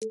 On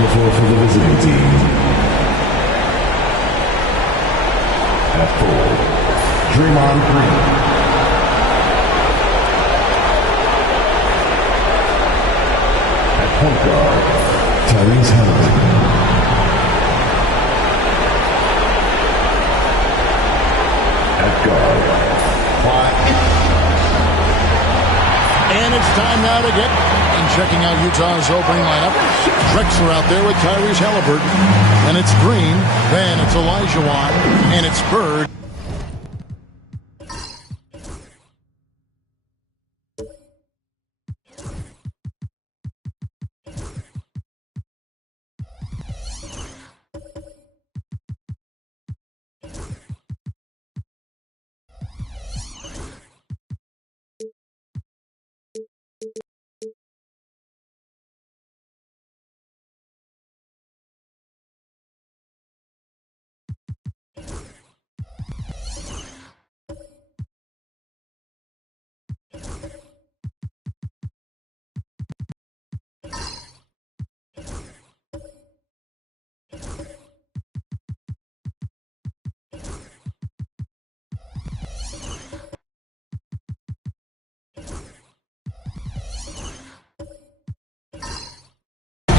the floor for the visiting team. At full, Draymond Green. At point guard, Tyrese Halliburton. At guard, and it's time now to get, and checking out Utah's opening lineup. Drexler out there with Tyrese Halliburton. And it's Green, then it's Olajuwon, and it's Bird.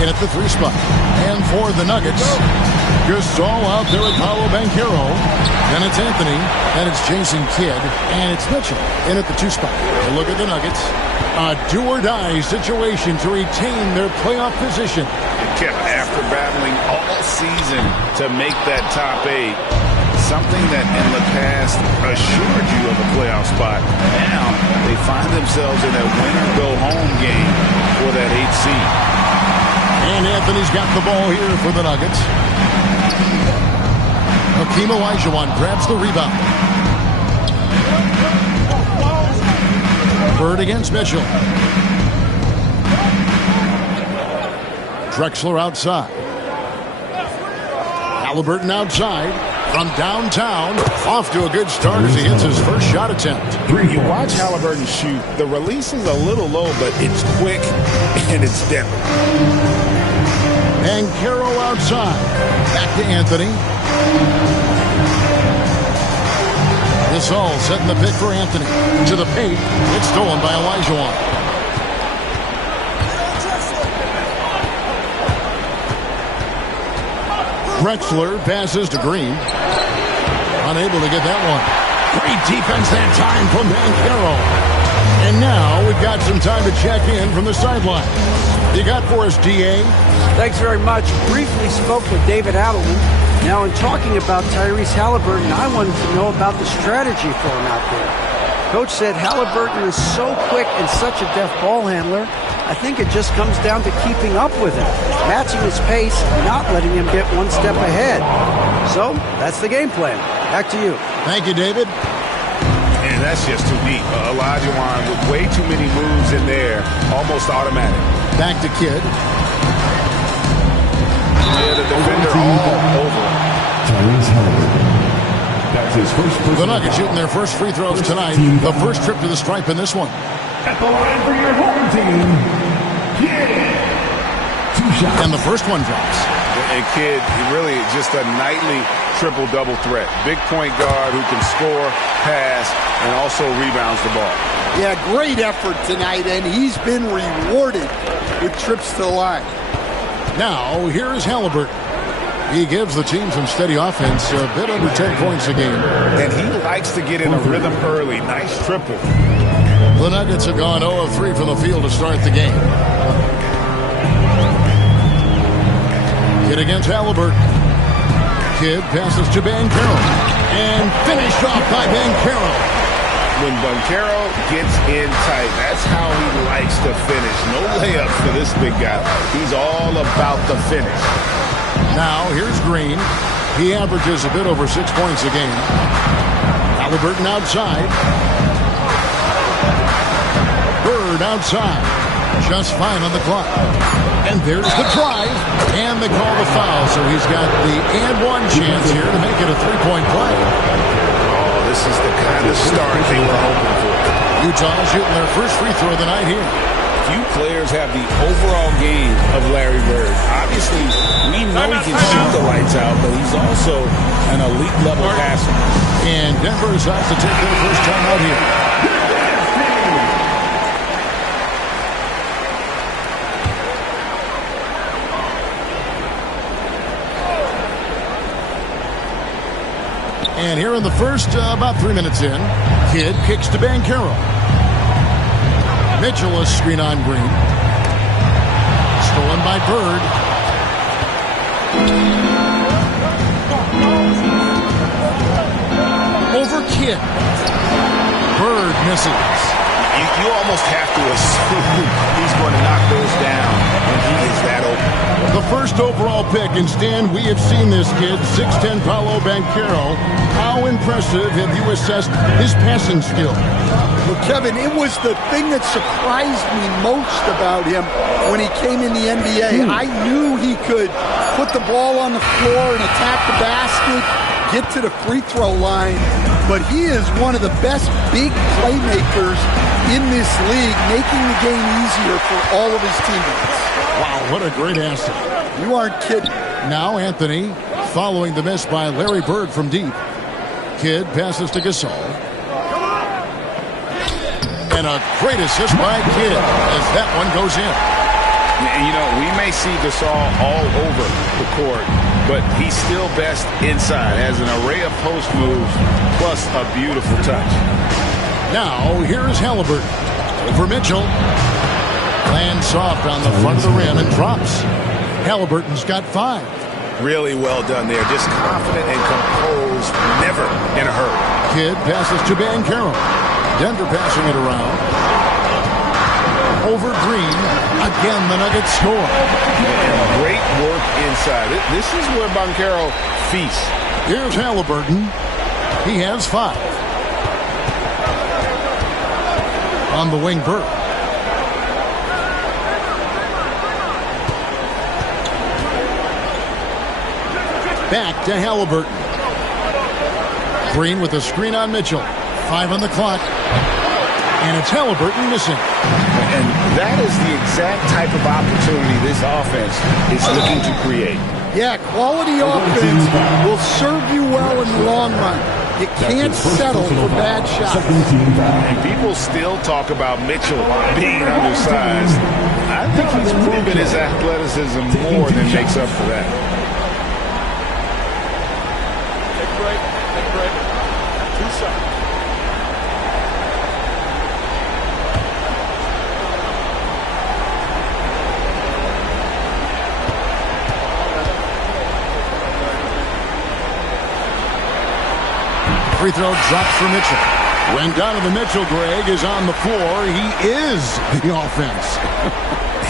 In at the 3 spot. And for the Nuggets, Gasol out there with Paolo Banchero. Then it's Anthony. Then it's Jason Kidd. And it's Mitchell in at the 2 spot. A look at the Nuggets. A do-or-die situation to retain their playoff position. It kept after battling all season to make that top 8. Something that in the past assured you of a playoff spot. Now they find themselves in a win-or-go-home game for that 8th seed. And Anthony's got the ball here for the Nuggets. Hakeem Olajuwon grabs the rebound. Bird against Mitchell. Drexler outside. Halliburton outside. From downtown, off to a good start as he hits his first shot attempt. You watch Halliburton shoot. The release is a little low, but it's quick and it's deadly. And Carroll outside. Back to Anthony. This all setting the pick for Anthony. To the paint. It's stolen by Olajuwon. Drexler passes to Green. Unable to get that one. Great defense that time from Banchero. And now we've got some time to check in from the sideline. You got for us, D.A.? Thanks very much. Briefly spoke with David Adelman. Now, in talking about Tyrese Halliburton, I wanted to know about the strategy for him out there. Coach said Halliburton is so quick and such a deft ball handler. I think it just comes down to keeping up with him, matching his pace, not letting him get one step ahead. So, that's the game plan. Back to you. Thank you, David. And that's just too neat. Olajuwon with way too many moves in there, almost automatic. Back to Kidd. Yeah, the defender all over. Tyrese Halliburton. That's his first. The Nuggets shooting their first free throws tonight. The first trip to the stripe in this one. At the line for your home team, Kidd. 2 shots. And the first one drops. And Kidd, really just a nightly triple-double threat. Big point guard who can score, pass, and also rebounds the ball. Yeah, great effort tonight, and he's been rewarded with trips to the line. Now, here's Halliburton. He gives the team some steady offense, a bit under 10 points a game. And he likes to get in a rhythm early. Nice triple. The Nuggets have gone 0 of 3 from the field to start the game. Kidd against Halliburton. Kidd passes to Banchero. And finished off by Banchero. When Banchero gets in tight, that's how he likes to finish. No layups for this big guy. He's all about the finish. Now, here's Green. He averages a bit over 6 points a game. Halliburton outside. Bird outside. Just fine on the clock. And there's the drive. And they call the foul, so he's got the and-one chance here to make it a three-point play. Oh, this is the kind of start they were hoping for. Utah shooting their first free throw of the night here. Few players have the overall game of Larry Bird. Obviously, we know he can shoot the lights out, but he's also an elite-level passer. And Denver decides to take their first time out here. And here in the first, about 3 minutes in, Kidd kicks to Banchero. Mitchell a screen on Green. Stolen by Bird. Over Kidd. Bird misses. You almost have to assume he's going to knock those down when he is that open. The first overall pick, and Stan, we have seen this kid, 6'10" Paolo Banchero. How impressive have you assessed his passing skill? Well, Kevin, it was the thing that surprised me most about him when he came in the NBA. I knew he could put the ball on the floor and attack the basket, get to the free throw line, but he is one of the best big playmakers in this league, making the game easier for all of his teammates. Wow, what a great asset. You aren't kidding. Now Anthony, following the miss by Larry Bird from deep. Kidd passes to Gasol. And a great assist by Kidd as that one goes in. You know, we may see Gasol all over the court, but he's still best inside. Has an array of post moves, plus a beautiful touch. Now, here's Halliburton. Over Mitchell. Lands soft on the front of the rim and drops. Halliburton's got 5. Really well done there. Just confident and composed, never in a hurry. Kidd passes to Banchero. Denver passing it around. Over Green. Again, the Nuggets score. And great work inside. This is where Banchero feasts. Here's Halliburton. He has 5. On the wing, Bird. Back to Halliburton. Green with a screen on Mitchell. 5 on the clock. And it's Halliburton missing. And that is the exact type of opportunity this offense is looking to create. Yeah, quality offense will serve you well in the long run. You can't settle for bad shots. And people still talk about Mitchell being undersized. I think he's proven his athleticism more than makes up for that. Take a break. 2 seconds. Free throw drops for Mitchell. When Donovan Mitchell, Greg, is on the floor, he is the offense.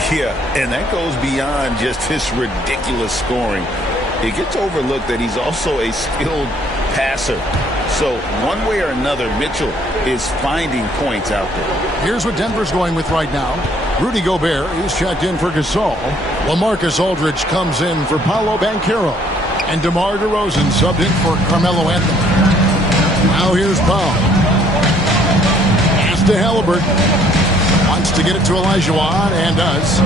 Yeah, and that goes beyond just his ridiculous scoring. It gets overlooked that he's also a skilled passer. So one way or another, Mitchell is finding points out there. Here's what Denver's going with right now. Rudy Gobert, he's checked in for Gasol. LaMarcus Aldridge comes in for Paolo Banchero. And DeMar DeRozan subbed in for Carmelo Anthony. Now here's Paul. Pass to Halliburton. Wants to get it to Olajuwon and does.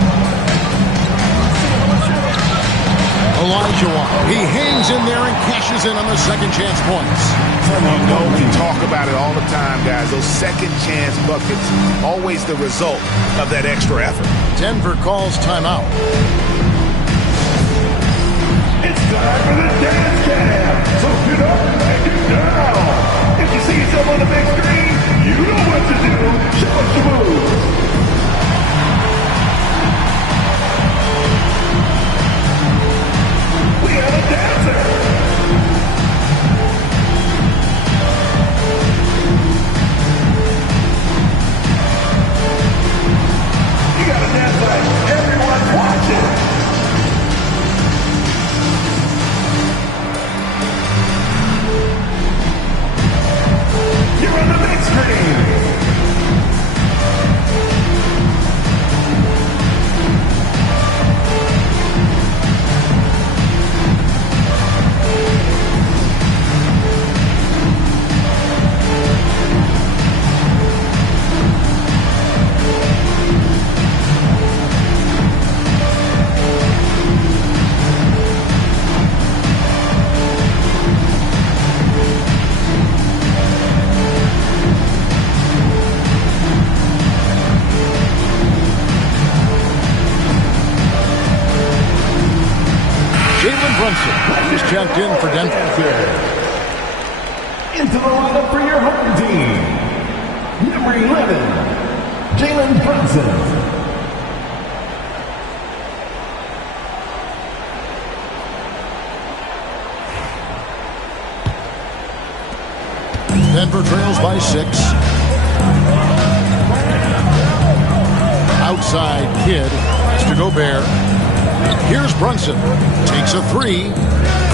Olajuwon. He hangs in there and cashes in on the second chance points. You know, we talk about it all the time, guys. Those second chance buckets, always the result of that extra effort. Denver calls timeout. It's time for the dance cam. So get up and get down. If you see yourself on the big screen, you know what to do. Show us your moves. We have a dancer. You gotta dance like everyone's watching. You're on the big screen. He's checked in for Denver. Into the lineup for your home team. Number 11, Jalen Brunson. Denver trails by 6. Outside Kidd. Has to go Bear. Here's Brunson. Takes a 3.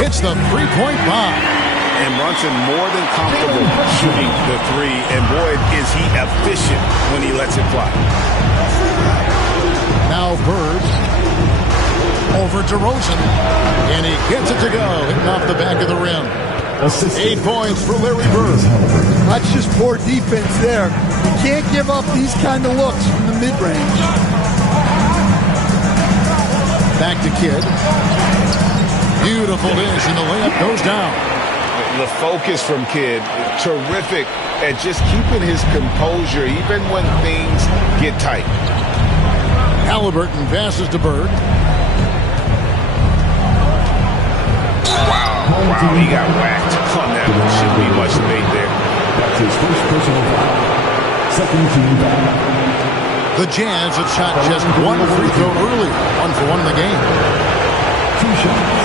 Hits the three-point bomb. And Brunson more than comfortable shooting the 3. And boy, is he efficient when he lets it fly. Now Bird. Over to Rosen. And he gets it to go. Hitting off the back of the rim. 8 points for Larry Bird. That's just poor defense there. You can't give up these kind of looks from the mid-range. Back to Kidd. Beautiful dish, and the layup goes down. The focus from Kidd, terrific at just keeping his composure even when things get tight. Halliburton passes to Bird. Wow, he got whacked on that one. Shouldn't be much debate there. That's his first personal foul. Second team foul. The Jazz have shot just 1 free throw early. 1 for 1 in the game. 2 shots.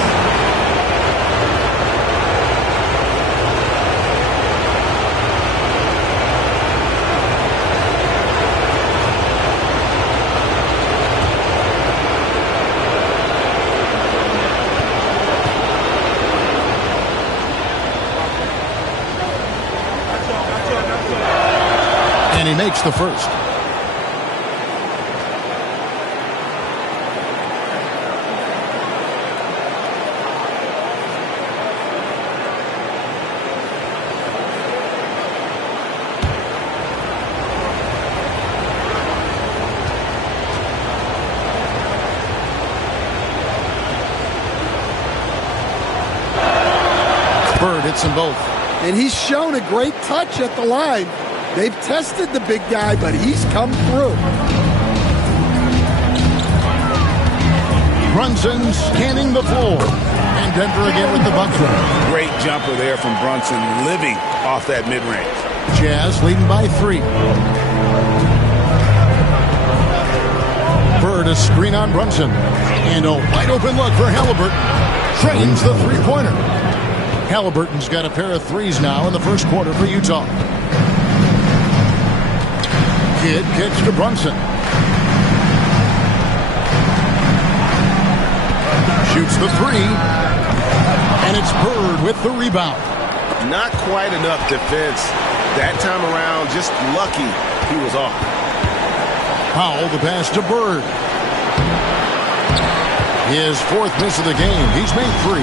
And he makes the first. Bird hits them both. And he's shown a great touch at the line. They've tested the big guy, but he's come through. Brunson scanning the floor. And Denver again with the bucket. Great jumper there from Brunson, living off that mid-range. Jazz leading by 3. Bird a screen on Brunson. And a wide open look for Halliburton. Trains the three-pointer. Halliburton's got a pair of 3s now in the first quarter for Utah. Kidd kicks to Brunson. Shoots the 3. And it's Bird with the rebound. Not quite enough defense. That time around, just lucky he was off. Powell the pass to Bird. His 4th miss of the game. He's made 3.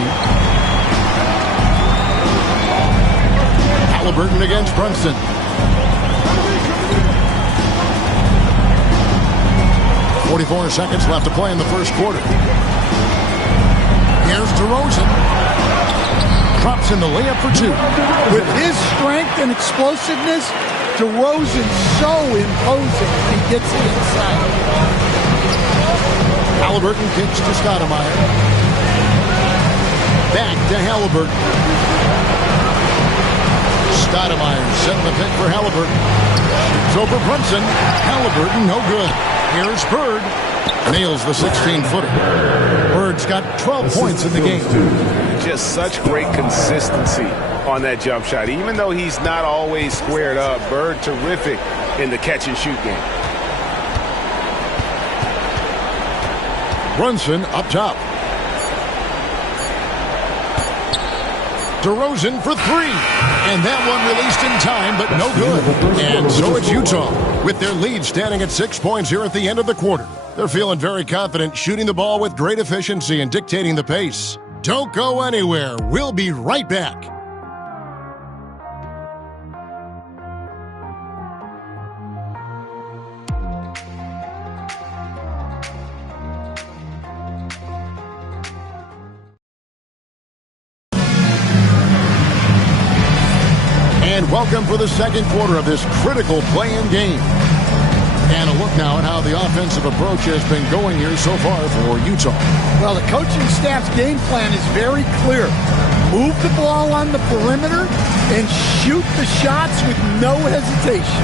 Halliburton against Brunson. .44 seconds left to play in the first quarter. Here's DeRozan. Drops in the layup for 2. With his strength and explosiveness, DeRozan's so imposing when he gets it inside. Halliburton kicks to Stoudemire. Back to Halliburton. Stoudemire setting the pick for Halliburton. So for Brunson, Halliburton no good. Here's Bird. Nails the 16-footer. Bird's got 12 points in the game. Just such great consistency on that jump shot. Even though he's not always squared up, Bird terrific in the catch-and-shoot game. Brunson up top. DeRozan for three. And that one released in time, but no good. And so it's Utah, with their lead standing at 6 points here at the end of the quarter. They're feeling very confident, shooting the ball with great efficiency and dictating the pace. Don't go anywhere. We'll be right back. And welcome for the second quarter of this critical play-in game. And a look now at how the offensive approach has been going here so far for Utah. Well, the coaching staff's game plan is very clear. Move the ball on the perimeter and shoot the shots with no hesitation.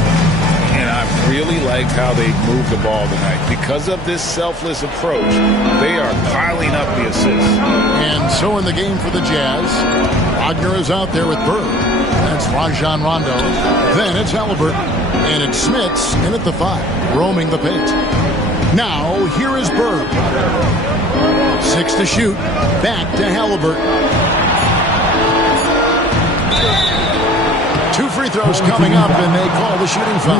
And I really liked how they moved the ball tonight. Because of this selfless approach, they are piling up the assists. And so in the game for the Jazz, Wagner is out there with Bird. That's Rajon Rondo. Then it's Halliburton. And it's Smits in at the 5, roaming the paint. Now, here is Bird. 6 to shoot. Back to Halliburton. 2 free throws coming up, and they call the shooting foul.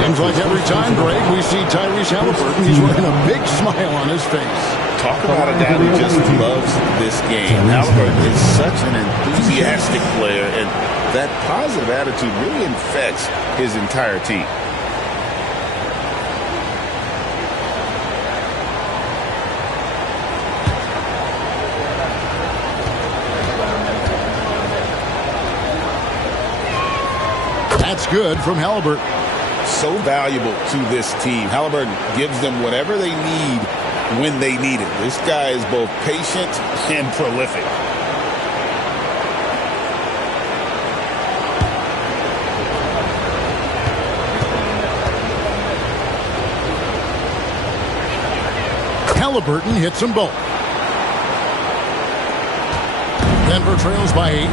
Seems like every time, Greg, we see Tyrese Halliburton, he's wearing a big smile on his face. Talk about a guy who just loves this game. Halliburton is such an enthusiastic player, and that positive attitude really infects his entire team. That's good from Halliburton. So valuable to this team. Halliburton gives them whatever they need when they need it. This guy is both patient and prolific. Halliburton hits them both. Denver trails by 8.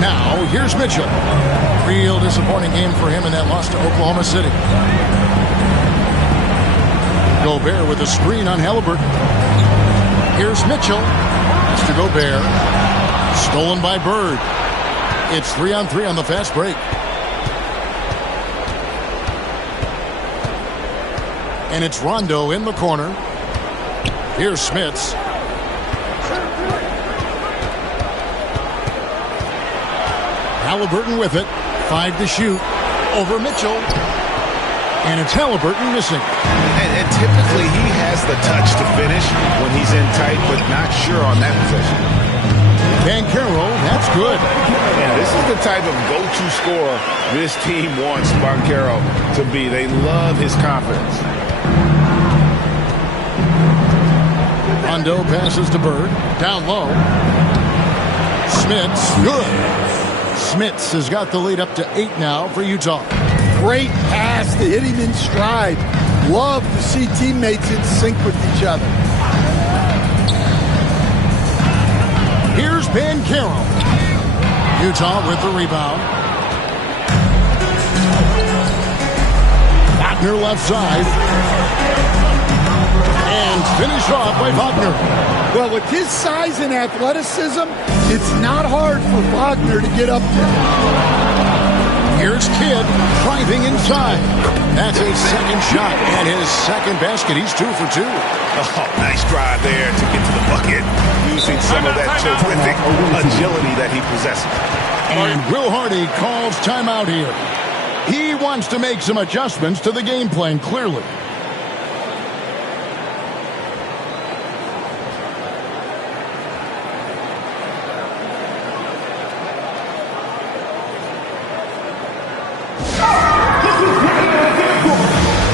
Now, here's Mitchell. Real disappointing game for him in that loss to Oklahoma City. Gobert with a screen on Halliburton. Here's Mitchell. That's to Gobert. Stolen by Bird. It's 3-on-3 on the fast break. And it's Rondo in the corner. Here's Smits. Halliburton with it. 5 to shoot. Over Mitchell. And it's Halliburton missing. And typically he has the touch to finish when he's in tight, but not sure on that possession. Banchero, that's good. And this is the type of go-to scorer this team wants Banchero to be. They love his confidence. Rondo passes to Bird. Down low. Smits, good. Smits has got the lead up to 8 now for Utah. Great pass to hit him in stride. Love to see teammates in sync with each other. Here's Banchero. Utah with the rebound. Wagner left side. And finished off by Wagner. Well, with his size and athleticism, it's not hard for Wagner to get up there. Here's Kidd driving inside. That's a second shot and his second basket. He's 2 for 2. Oh, nice drive there to get to the bucket, using some of that terrific agility that he possesses. And Will Hardy calls timeout here. He wants to make some adjustments to the game plan, clearly.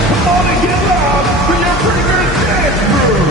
Come on and get loud for your Breakers Dance Crew.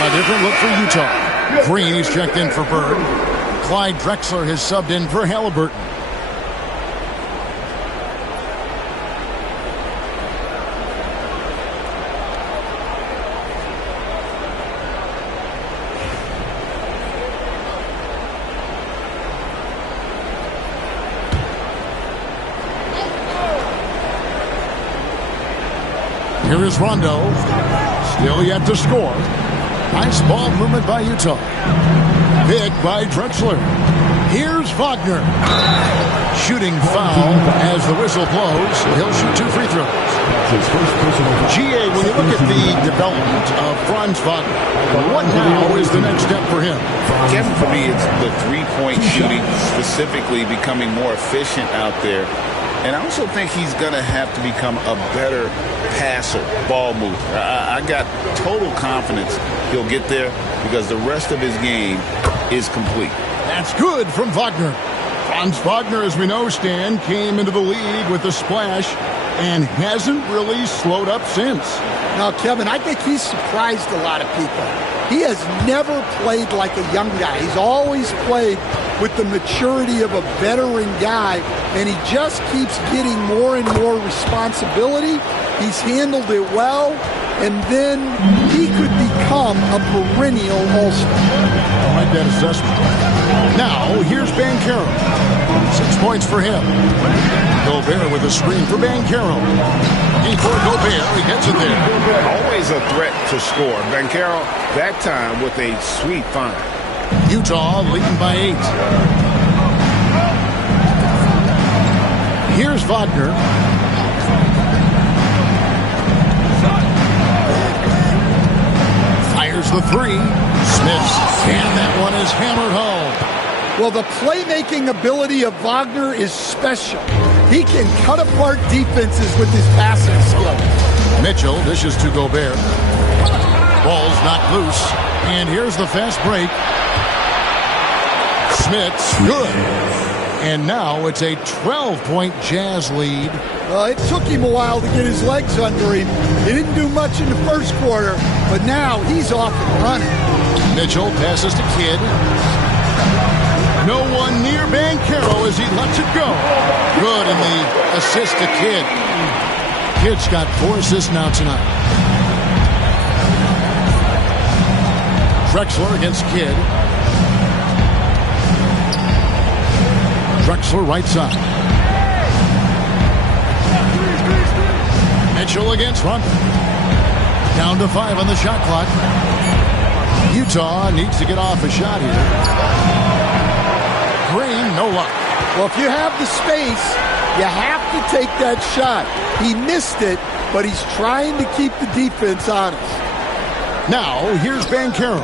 A different look for Utah. Green, he's checked in for Bird. Clyde Drexler has subbed in for Halliburton. Here is Rondo. Still yet to score. Nice ball movement by Utah. Pick by Drexler. Here's Wagner. Shooting foul as the whistle blows. He'll shoot 2 free throws. GA, when you look at the development of Franz Wagner, what now is the next step for him? Kevin, for me, it's the three-point shooting, specifically becoming more efficient out there. And I also think he's going to have to become a better passer, ball mover. I got total confidence he'll get there because the rest of his game is complete. That's good from Wagner. Franz Wagner, as we know, Stan, came into the league with a splash and hasn't really slowed up since. Now, Kevin, I think he's surprised a lot of people. He has never played like a young guy. He's always played with the maturity of a veteran guy, and he just keeps getting more and more responsibility. He's handled it well, and then he could become a perennial all-star. I like that assessment. Now, here's Banchero. 6 points for him. Gobert with a screen for Banchero. For Gobert, he gets it there. Always a threat to score. Banchero, that time with a sweet find. Utah leading by 8. Here's Wagner. Fires the 3. Smith, and that one is hammered home. Well, the playmaking ability of Wagner is special. He can cut apart defenses with his passing skill. Mitchell dishes to Gobert. Ball's not loose. And here's the fast break. Smith's good. And now it's a 12-point Jazz lead. It took him a while to get his legs under him. He didn't do much in the first quarter, but now he's off and running. Mitchell passes to Kidd. No one near Banchero as he lets it go. Good, and the assist to Kidd. Kidd's got 4 assists now tonight. Drexler against Kidd. Drexler right side. Mitchell against Rondo. Down to 5 on the shot clock. Utah needs to get off a shot here. Green, no luck. Well, if you have the space, you have to take that shot. He missed it, but he's trying to keep the defense honest. Now, here's Banchero.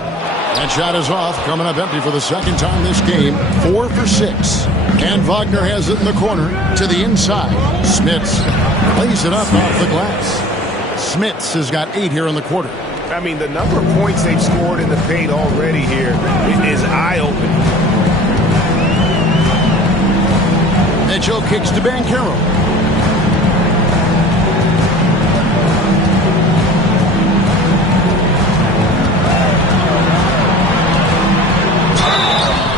That shot is off, coming up empty for the second time this game. 4 for 6. And Wagner has it in the corner to the inside. Smits lays it up off the glass. Smits has got 8 here in the quarter. I mean, the number of points they've scored in the paint already here is eye-opening. Mitchell kicks to Banchero.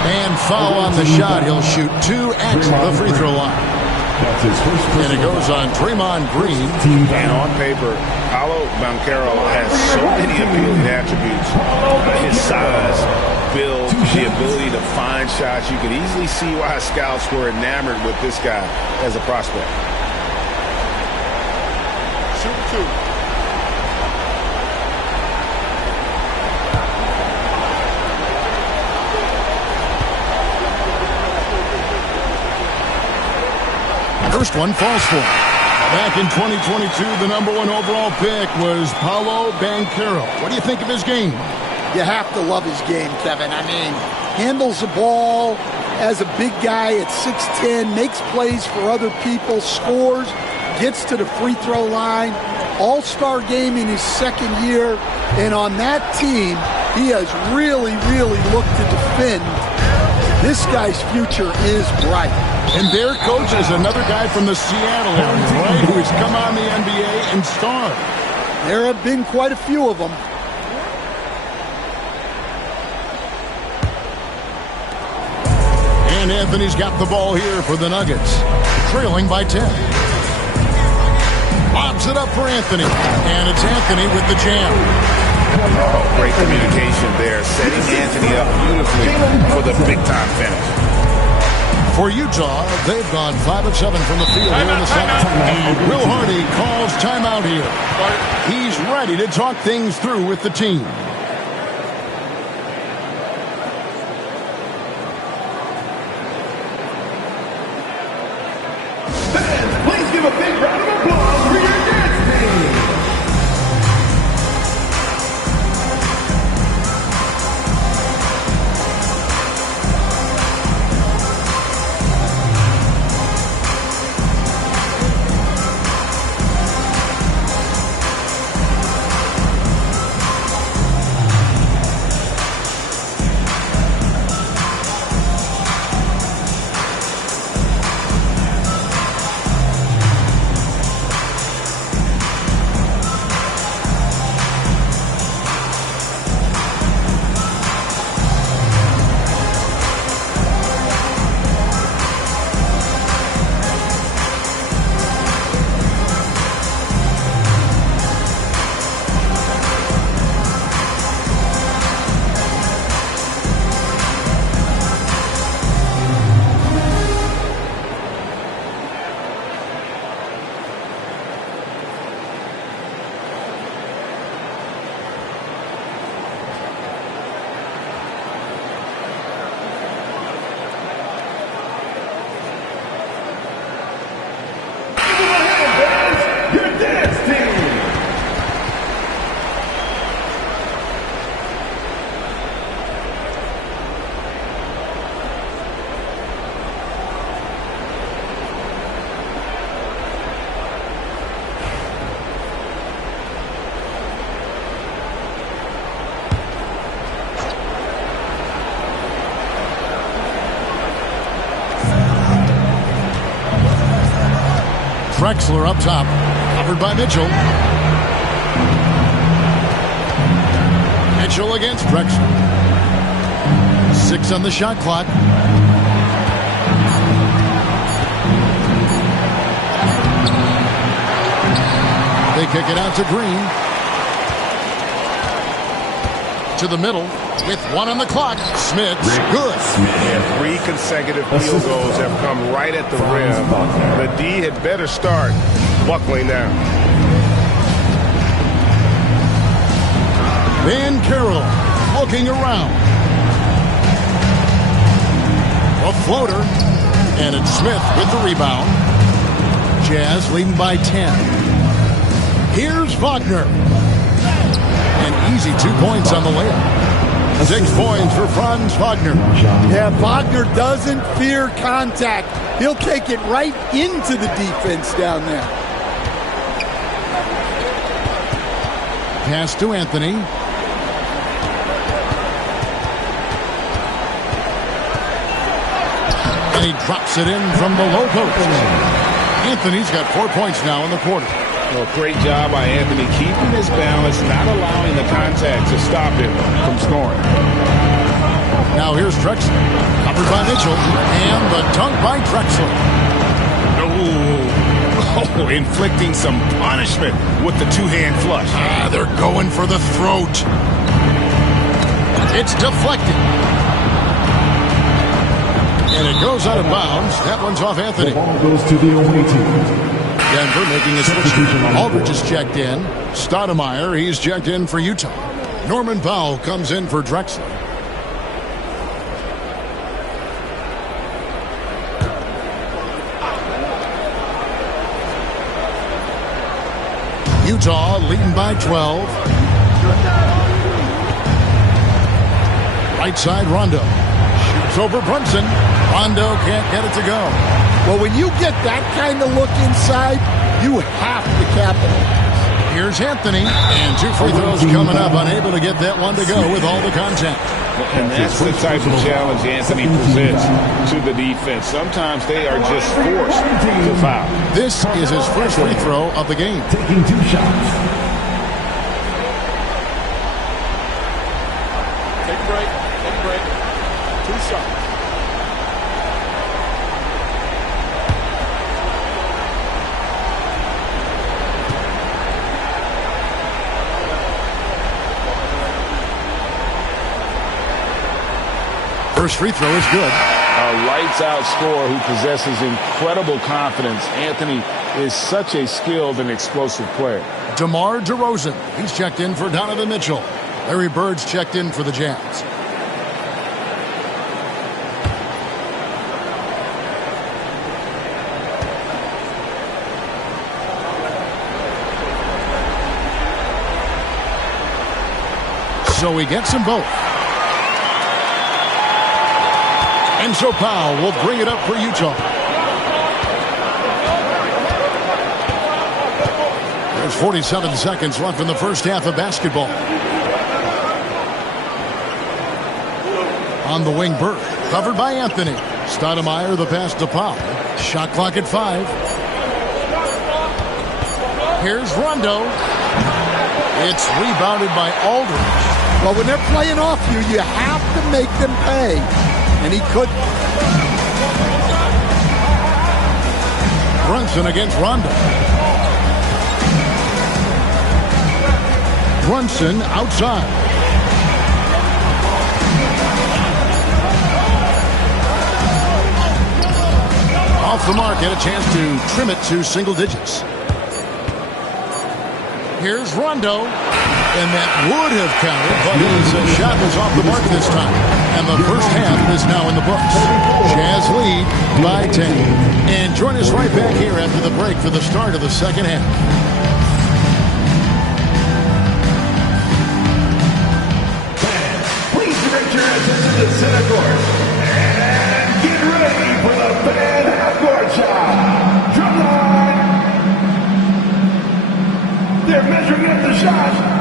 And foul on the shot. He'll shoot 2 at the free throw line. And it goes on Draymond Green. And on paper, Paolo Banchero has so many appealing attributes. His size, build, the ability to find shots. You can easily see why scouts were enamored with this guy as a prospect. Shoot 2. First one falls for him. Back in 2022, the number 1 overall pick was Paolo Banchero. What do you think of his game? You have to love his game, Kevin. I mean, handles the ball as a big guy at 6'10", makes plays for other people, scores, gets to the free throw line. All-star game in his second year. And on that team, he has really, really looked to defend. This guy's future is bright. And their coach is another guy from the Seattle area, right, who has come on the NBA and starred. There have been quite a few of them. And Anthony's got the ball here for the Nuggets, trailing by 10. Lobs it up for Anthony, and it's Anthony with the jam. Oh, great communication there, setting Anthony up beautifully for the big-time finish. For Utah, they've gone 5 of 7 from the field here in the second. And Will Hardy calls timeout here. He's ready to talk things through with the team. Fans, please give a big round of applause for your dance team. Drexler up top, covered by Mitchell. Mitchell against Drexler. 6 on the shot clock. They kick it out to Green. To the middle with 1 on the clock. Smith's good. And 3 consecutive field goals have come right at the rim. The D had better start buckling now. Van Carroll looking around. A floater. And it's Smith with the rebound. Jazz leading by 10. Here's Wagner. An easy 2 points on the layup. 6 points for Franz Wagner. Yeah, Wagner doesn't fear contact. He'll take it right into the defense down there. Pass to Anthony. And he drops it in from the low post. Anthony's got 4 points now in the quarter. Well, great job by Anthony keeping his balance, not allowing the contact to stop him from scoring. Now here's Drexler, covered by Mitchell, and the dunk by Drexler. Oh, inflicting some punishment with the 2-hand flush. They're going for the throat. It's deflected. And it goes out of bounds. That one's off Anthony. The ball goes to the away team. Denver making a switch. Aldridge is checked in. Stoudemire, he's checked in for Utah. Norman Powell comes in for Drexler. Utah leading by 12. Right side, Rondo. Shoots over Brunson. Rondo can't get it to go. Well, when you get that kind of look inside, you have to capitalize. Here's Anthony, and 2 free throws coming up, unable to get that one to go with all the contact. And that's the type of challenge Anthony presents to the defense. Sometimes they are just forced to foul. This is his first free throw of the game. Taking 2 shots. Take a break. Take a break. 2 shots. First free throw is good. A lights-out scorer who possesses incredible confidence. Anthony is such a skilled and explosive player. DeMar DeRozan. He's checked in for Donovan Mitchell. Larry Bird's checked in for the Jazz. So he gets them both. And so Powell will bring it up for Utah. There's 47 seconds left in the first half of basketball. On the wing, Bird. Covered by Anthony. Stoudemire the pass to Powell. Shot clock at 5. Here's Rondo. It's rebounded by Aldridge. Well, when they're playing off you, you have to make them pay. And he couldn't. Brunson against Rondo. Brunson outside. Off the mark, get a chance to trim it to single digits. Here's Rondo. And that would have counted, but his shot was off the mark this time. And the first half is now in the books. Jazz lead by 10. And join us right back here after the break for the start of the second half. Please direct your attention to center court. And get ready for the fan half-court shot. Drumline. They're measuring up the shot.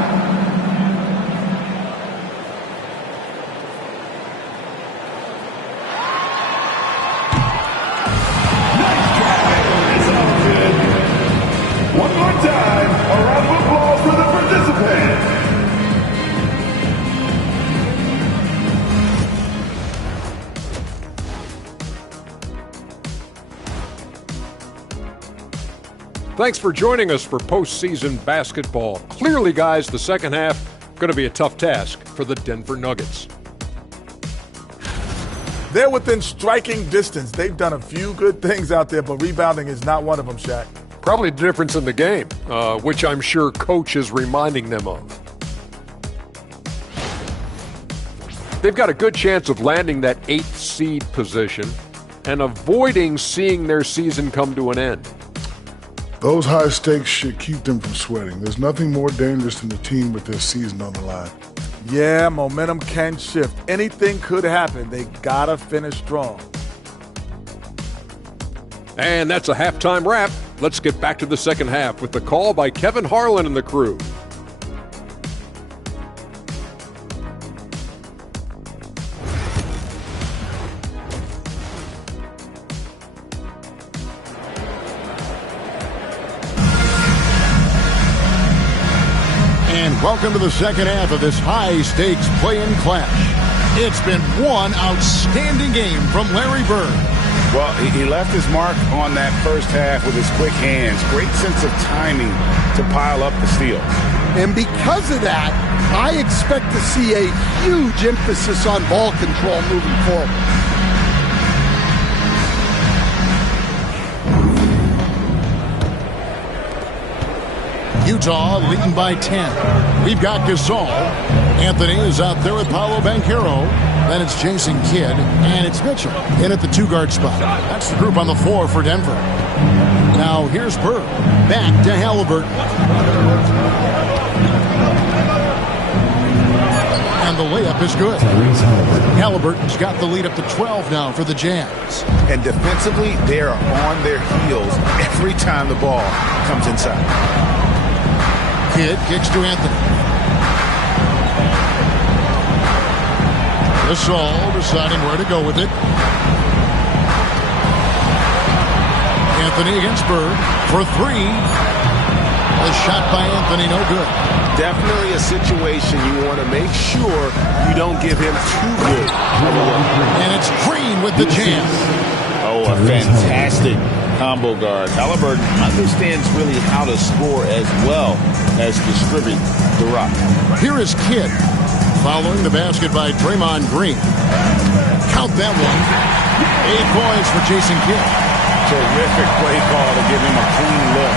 One more time, a round of applause for the participants. Thanks for joining us for postseason basketball. Clearly, guys, the second half going to be a tough task for the Denver Nuggets. They're within striking distance. They've done a few good things out there, but rebounding is not one of them, Shaq. Probably the difference in the game, which I'm sure Coach is reminding them of. They've got a good chance of landing that 8th seed position and avoiding seeing their season come to an end. Those high stakes should keep them from sweating. There's nothing more dangerous than a team with their season on the line. Yeah, momentum can shift. Anything could happen. They gotta finish strong. And that's a halftime wrap. Let's get back to the second half with the call by Kevin Harlan and the crew. And welcome to the second half of this high-stakes play-in clash. It's been one outstanding game from Larry Bird. Well, he left his mark on that first half with his quick hands. Great sense of timing to pile up the steals. And because of that, I expect to see a huge emphasis on ball control moving forward. Utah leading by 10. We've got Gasol. Anthony is out there with Paolo Banchero. Then it's Jason Kidd, and it's Mitchell in at the 2-guard spot. That's the group on the floor for Denver. Now here's Bird. Back to Halliburton. And the layup is good. Halliburton's got the lead up to 12 now for the Jazz. And defensively, they are on their heels every time the ball comes inside. Kidd kicks to Anthony. Gasol deciding where to go with it. Anthony against Bird for 3. A shot by Anthony, no good. Definitely a situation you want to make sure you don't give him too good. And it's Green with the jam. Oh, a fantastic combo guard. Halliburton understands really how to score as well as distribute the rock. Here is Kidd following the basket by Draymond Green. Count that one. 8 points for Jason Kidd. Terrific play call to give him a clean look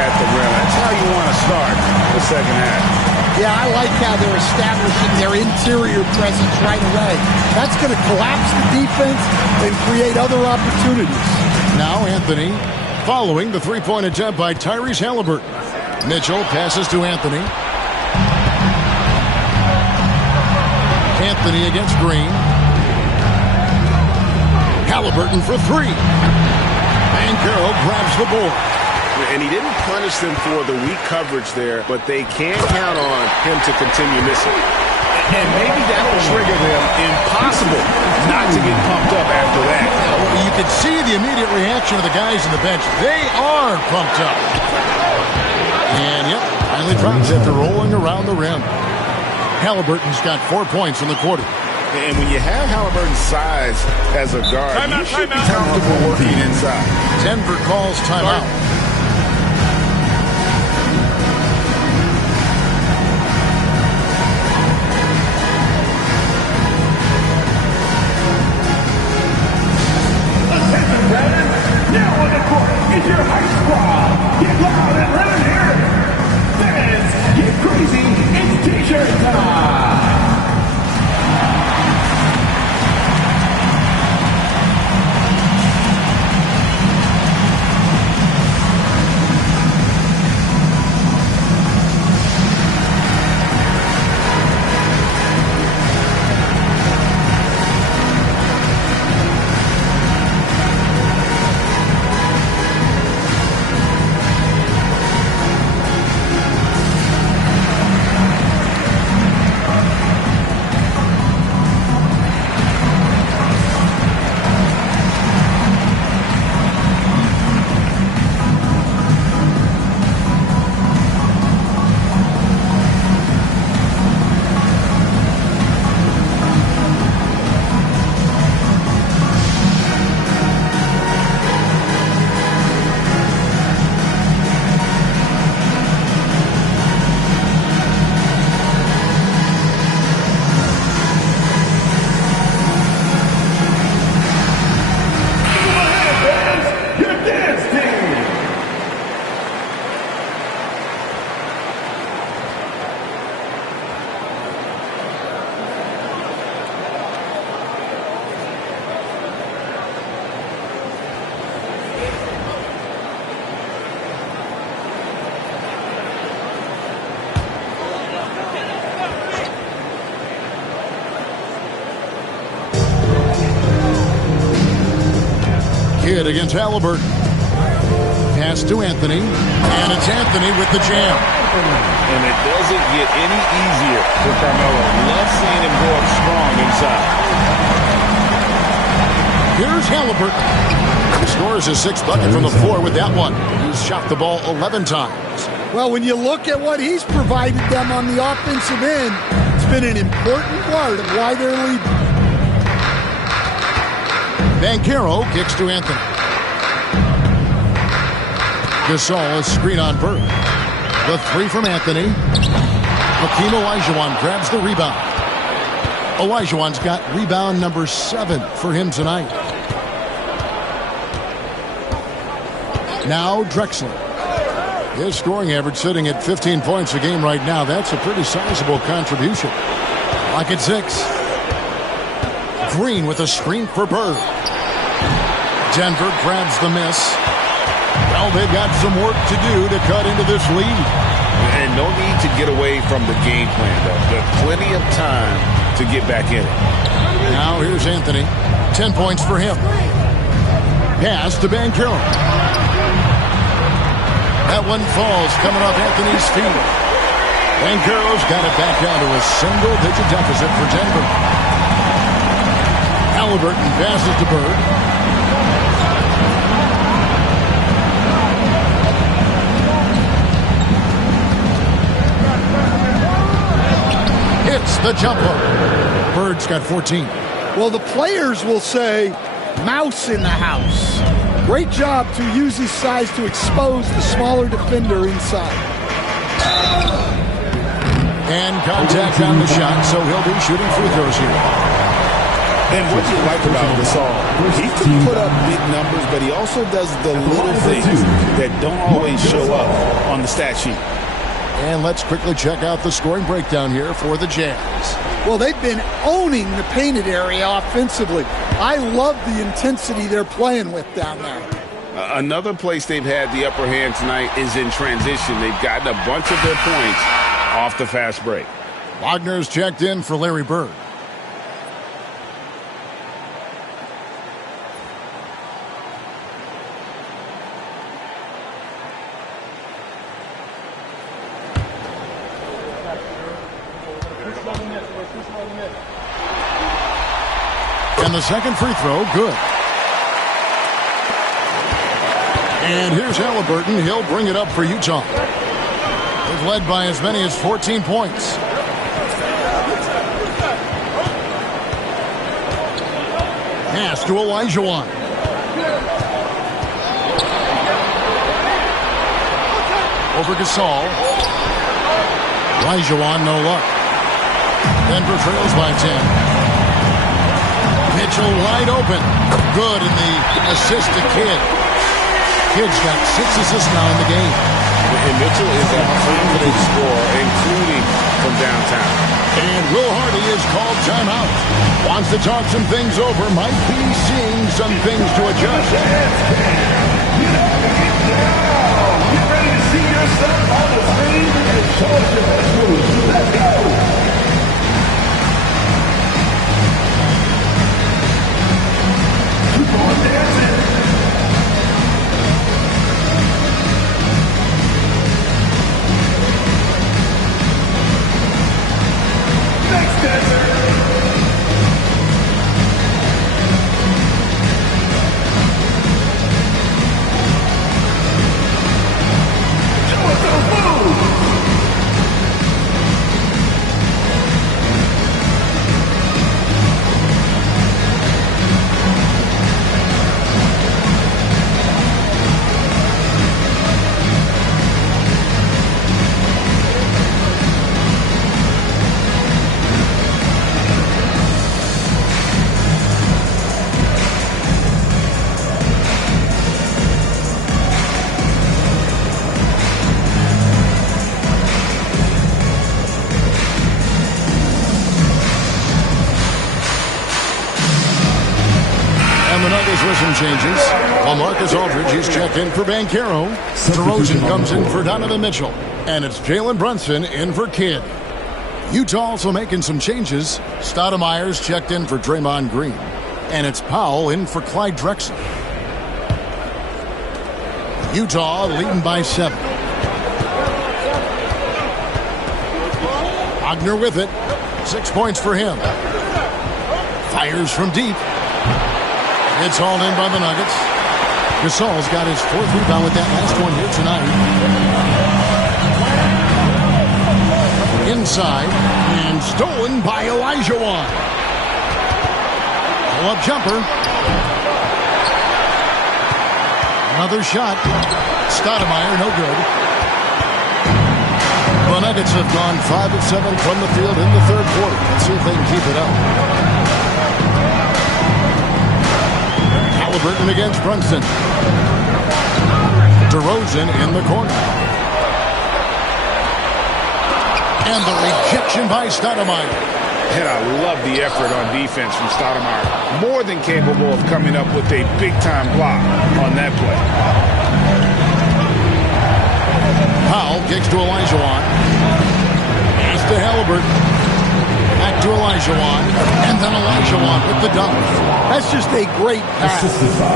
at the rim. That's how you want to start the second half. Yeah, I like how they're establishing their interior presence right away. That's going to collapse the defense and create other opportunities. Now Anthony following the three-point attempt by Tyrese Halliburton. Mitchell passes to Anthony. Anthony against Green. Halliburton for three. Banchero grabs the board. And he didn't punish them for the weak coverage there, but they can count on him to continue missing. And maybe that will trigger them. Impossible not to get pumped up after that. You can see the immediate reaction of the guys on the bench. They are pumped up. And, yep, finally drops after rolling around the rim. Halliburton's got 4 points in the quarter. And when you have Halliburton's size as a guard, you should be comfortable working inside. Denver calls timeout. Now on the court is your high squad. Get loud and let it hear it. Fans, get crazy. It's T-shirt time. Kidd against Halliburton. Pass to Anthony. And it's Anthony with the jam. And it doesn't get any easier for Carmelo. Love seeing him go up strong inside. Here's Halliburton. He scores his sixth bucket from the floor with that one. He's shot the ball 11 times. Well, when you look at what he's provided them on the offensive end, it's been an important part of why they're leading. Banchero kicks to Anthony. Gasol is screen on Bird. The three from Anthony. Hakeem Olajuwon grabs the rebound. Olajuwon's got rebound number 7 for him tonight. Now Drexler. His scoring average sitting at 15 points a game right now. That's a pretty sizable contribution. Lock at 6. Green with a screen for Bird. Denver grabs the miss. Well, they've got some work to do to cut into this lead. And no need to get away from the game plan, though. There's plenty of time to get back in it. Now here's Anthony. 10 points for him. Pass to Banchero. That one falls coming off Anthony's feet. Banchero's got it back down to a single-digit deficit for Denver. Halliburton passes to Bird. Hits the jumper. Bird's got 14. Well, the players will say, mouse in the house. Great job to use his size to expose the smaller defender inside. And contact on the shot, so he'll be shooting free throws here. And what you like about Gasol, he can put up big numbers, but he also does the little things that don't always show up on the stat sheet. And let's quickly check out the scoring breakdown here for the Jazz. Well, they've been owning the painted area offensively. I love the intensity they're playing with down there. Another place they've had the upper hand tonight is in transition. They've gotten a bunch of their points off the fast break. Wagner's checked in for Larry Bird. And the second free throw, good. And here's Halliburton. He'll bring it up for Utah. They've led by as many as 14 points. Pass to Olajuwon. Over Gasol. Olajuwon, no luck. Denver trails by 10. Mitchell wide open. Good, and the assist to Kidd. Kidd's got 6 assists now in the game. And Mitchell is a confident scorer, including from downtown. And Will Hardy is called timeout. Wants to talk some things over. Might be seeing some things to adjust. Get ready to see yourself on the screen and show us your best moves. Let's go! Keep on dancing. Next dancer. Show us those moves. With some changes. While Marcus Aldridge is checked in for Banchero. DeRozan comes in for Donovan Mitchell. And it's Jalen Brunson in for Kidd. Utah also making some changes. Stoudemire's checked in for Draymond Green. And it's Powell in for Clyde Drexler. Utah leading by 7. Wagner with it. 6 points for him. Fires from deep. It's hauled in by the Nuggets. Gasol's got his 4th rebound with that last one here tonight. Inside and stolen by Olajuwon. Pull-up jumper. Another shot. Stoudemire, no good. The Nuggets have gone 5 of 7 from the field in the 3rd quarter. Let's see if they can keep it up. Halliburton against Brunson. DeRozan in the corner. And the rejection by Stoudemire. And I love the effort on defense from Stoudemire. More than capable of coming up with a big-time block on that play. Powell kicks to Olajuwon. Pass to Halliburton. Back to Olajuwon. And then Olajuwon with the dunk. That's just a great pass.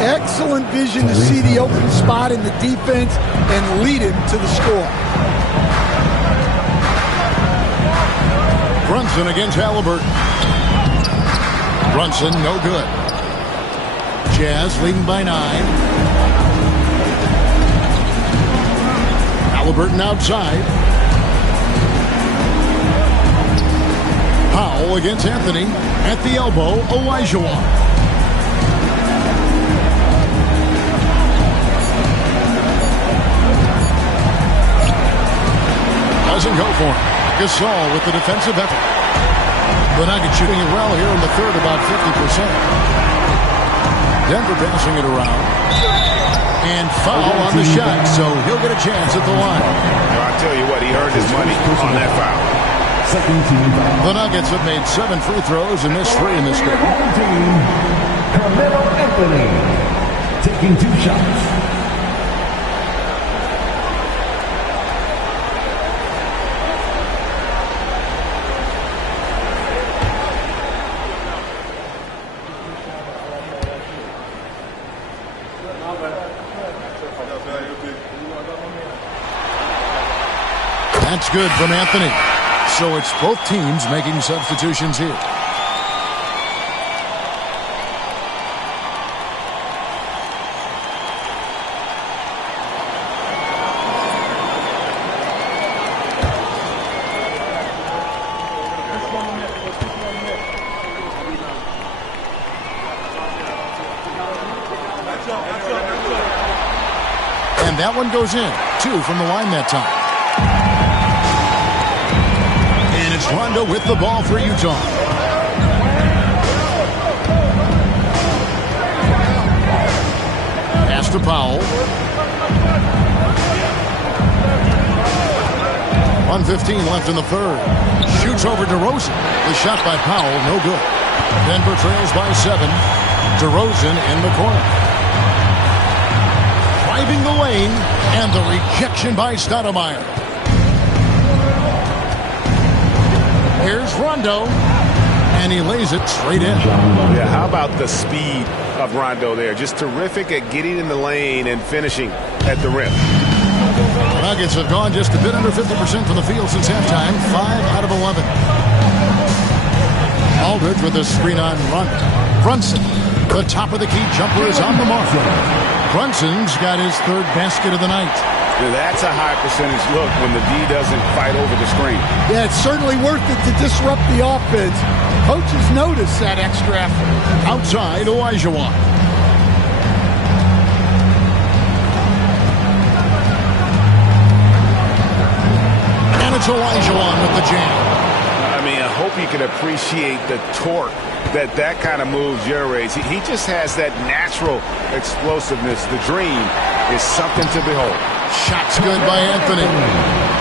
Excellent vision to see the open spot in the defense and lead him to the score. Brunson against Halliburton. Brunson, no good. Jazz leading by 9. Halliburton outside. Powell against Anthony. At the elbow, Olajuwon. Doesn't go for him. Gasol with the defensive effort. The Nuggets shooting it well here in the third, about 50%. Denver passing it around. And foul on the shot, so he'll get a chance at the line. Well, I'll tell you what, he earned his money on that foul. The Nuggets have made 7 free throws and missed 3 in this game. Carmelo Anthony taking 2 shots. That's good from Anthony. So it's both teams making substitutions here. And that one goes in. 2 from the line that time. And it's Rondo with the ball for Utah. Pass to Powell. 1:15 left in the third. Shoots over DeRozan. The shot by Powell, no good. Denver trails by 7. DeRozan in the corner. Driving the lane, and the rejection by Stoudemire. Here's Rondo, and he lays it straight in. Yeah, how about the speed of Rondo there? Just terrific at getting in the lane and finishing at the rim. The Nuggets have gone just a bit under 50% from the field since halftime, 5 out of 11. Aldridge with a screen on Brunson. The top of the key jumper is on the mark. Brunson's got his 3rd basket of the night. Yeah, that's a high percentage look when the D doesn't fight over the screen. Yeah, it's certainly worth it to disrupt the offense. Coaches notice that extra effort. Outside, Olajuwon. And it's Olajuwon with the jam. I mean, I hope you can appreciate the torque that kind of move generates. He just has that natural explosiveness. The dream is something to behold. Shot's good by Anthony.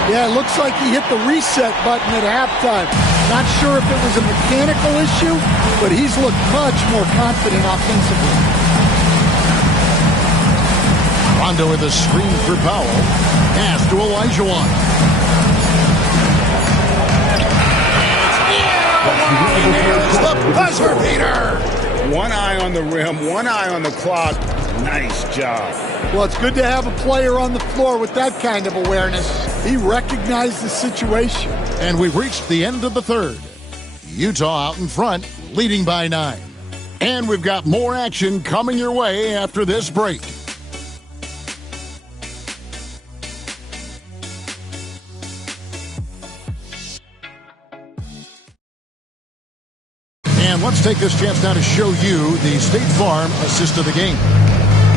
Yeah, it looks like he hit the reset button at halftime. Not sure if it was a mechanical issue, but he's looked much more confident offensively. Rondo with a screen for Powell. Pass to Olajuwon. There's the buzzer beater. One eye on the rim, one eye on the clock. Nice job. Well, it's good to have a player on the floor with that kind of awareness. He recognized the situation. And we've reached the end of the third. Utah out in front, leading by 9. And we've got more action coming your way after this break. And let's take this chance now to show you the State Farm assist of the game.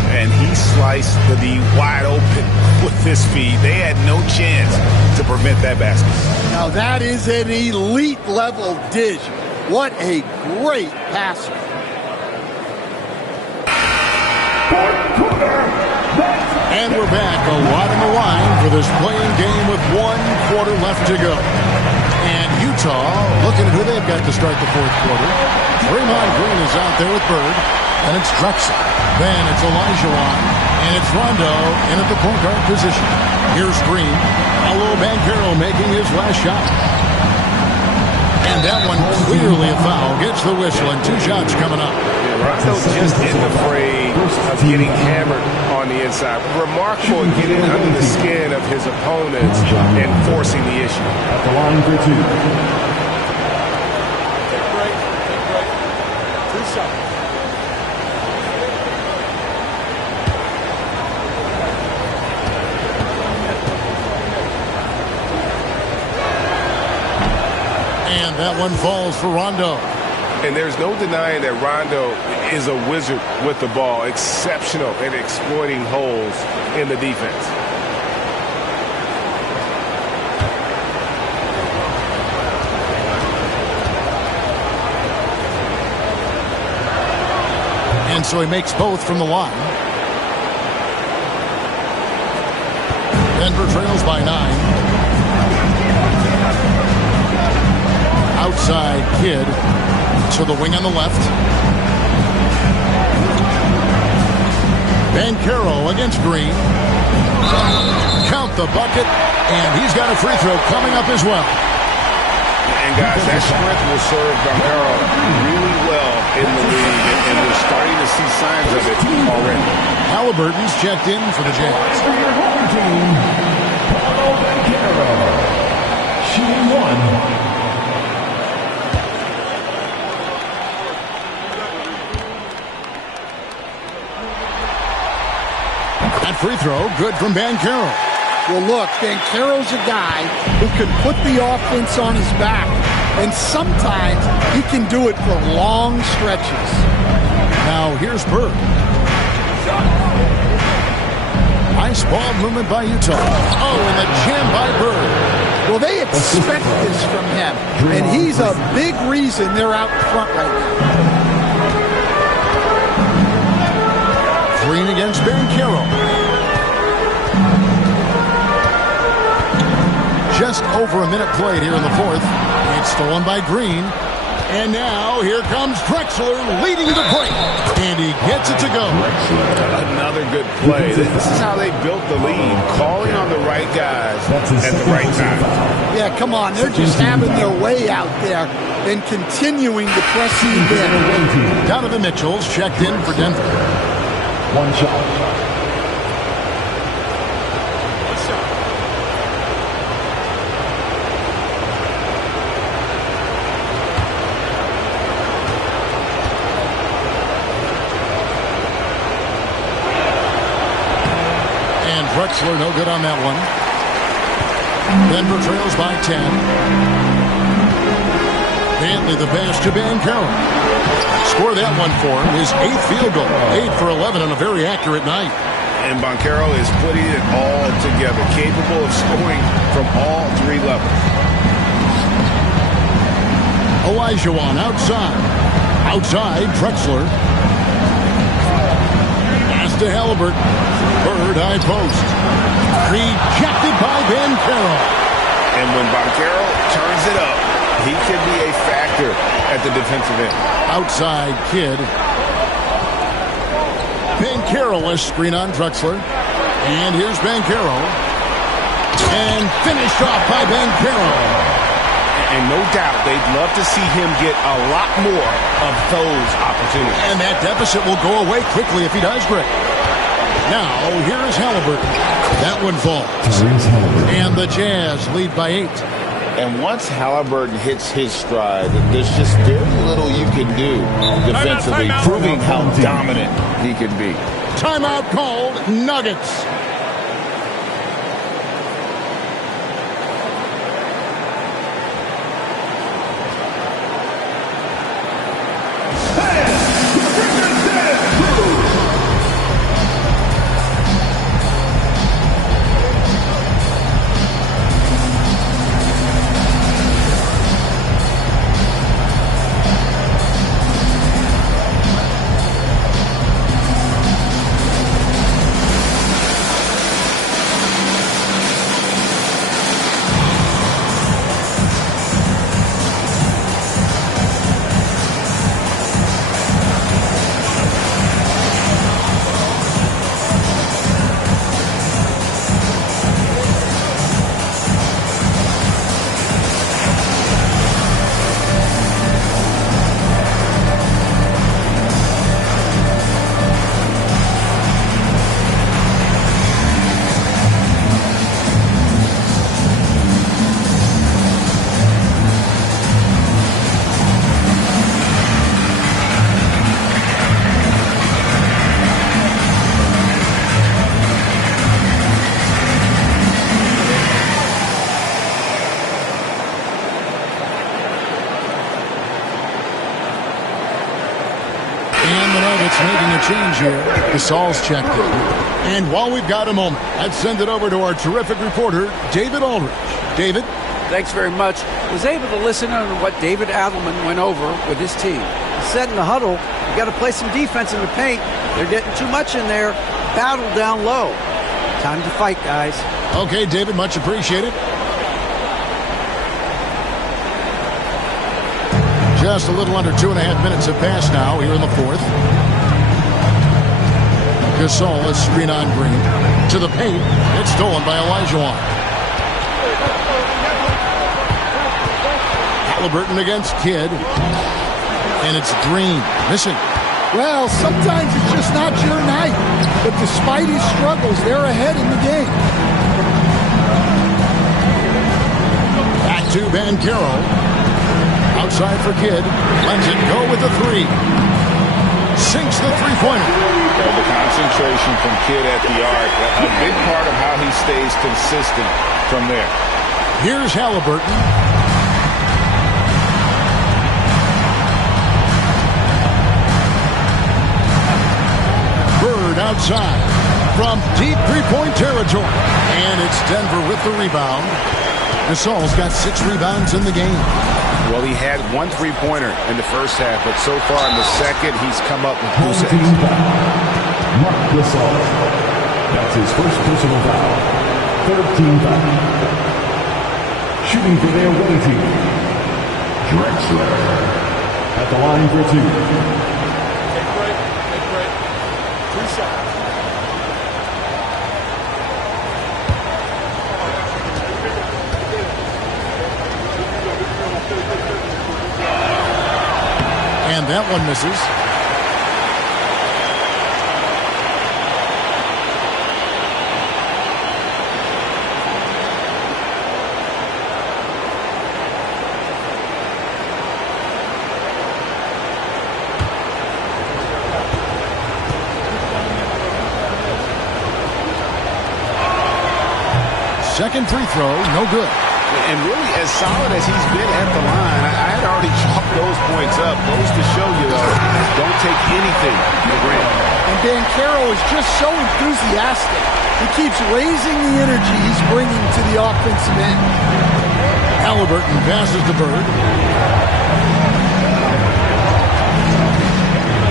And he sliced the D wide open with his feet. They had no chance to prevent that basket. Now that is an elite level dish. What a great passer. And we're back, a lot on the line for this playing game with 1 quarter left to go. And Utah looking at who they've got to start the 4th quarter. Draymond Green is out there with Bird, and it's Drexel. Then it's Olajuwon, and it's Rondo in at the point guard position. Here's Green. Paolo Banchero making his last shot. And that one clearly a foul. Gets the whistle, and 2 shots coming up. Rondo just isn't afraid of getting hammered on the inside. Remarkable at getting under the skin of his opponents and forcing the issue. At the line for 2. Take break. 2 shots. And that one falls for Rondo. And there's no denying that Rondo is a wizard with the ball, exceptional at exploiting holes in the defense. And so he makes both from the line. Denver trails by 9. Outside Kidd to the wing on the left. Banchero against Green. Count the bucket, and he's got a free throw coming up as well. And guys, that strength will serve Banchero really well in the league, and we're starting to see signs of it already. Halliburton's checked in for the Jazz. For your home team, Paolo Banchero, shooting 1. That free throw, good from Banchero. Well, look, Banchero's a guy who can put the offense on his back, and sometimes he can do it for long stretches. Now here's Bird. Nice ball movement by Utah. Oh, and the jam by Bird. Well, they expect this from him, and he's a big reason they're out in front right now. Green against Banchero. Just over a minute played here in the fourth. It's stolen by Green. And now here comes Drexler leading the break. And he gets it to go. Another good play. This is how they built the lead. Calling on the right guys at the right time. Yeah, come on. They're just having their way out there and continuing to press you in. Donovan Mitchell's checked in for Denver. One shot. Drexler no good on that one. Denver trails by 10. Bentley the pass to Banchero. Score that one for him. His 8th field goal. 8 for 11 on a very accurate night. And Banchero is putting it all together. Capable of scoring from all 3 levels. Olajuwon outside. Outside Drexler. Pass to Halliburton. Bird high post. Rejected by Banchero. And when Banchero turns it up, he can be a factor at the defensive end. Outside Kidd. Banchero a screen on Drexler. And here's Banchero. And finished off by Banchero. And no doubt, they'd love to see him get a lot more of those opportunities. And that deficit will go away quickly if he does great. Now, here is Halliburton. That one falls. And the Jazz lead by 8. And once Halliburton hits his stride, there's just very little you can do defensively, proving how dominant he can be. Timeout called, Nuggets. Making a change here. Gasol's checked in. And while we've got a moment, let's send it over to our terrific reporter, David Aldridge. David? Thanks very much. Was able to listen to what David Adelman went over with his team. He said in the huddle, you got to play some defense in the paint. They're getting too much in there. Battle down low. Time to fight, guys. Okay, David, much appreciated. Just a little under 2.5 minutes have passed now here in the fourth. Gasol is screen on Green. To the paint. It's stolen by Olajuwon. Halliburton against Kidd. And it's Green. Missing. Well, sometimes it's just not your night. But despite his struggles, they're ahead in the game. Back to Banchero. Outside for Kidd. Lets it go with the three. Sinks the three-pointer. The concentration from Kidd at the arc, a big part of how he stays consistent from there. Here's Halliburton. Bird outside from deep three-point territory. And it's Denver with the rebound. Gasol's got 6 rebounds in the game. Well, he had 1 3-pointer in the first half, but so far in the second, he's come up with 2 Team foul. Mark Gasol. That's his first personal foul. Third team foul. Shooting for their away team, Drexler at the line for 2. Take break. 2 shots. And that one misses. Second free throw, no good. And really, as solid as he's been at the line, I had already chalked those points up. Goes to show you, though, don't take anything for granted. And Banchero is just so enthusiastic. He keeps raising the energy he's bringing to the offensive end. Halliburton passes to Bird.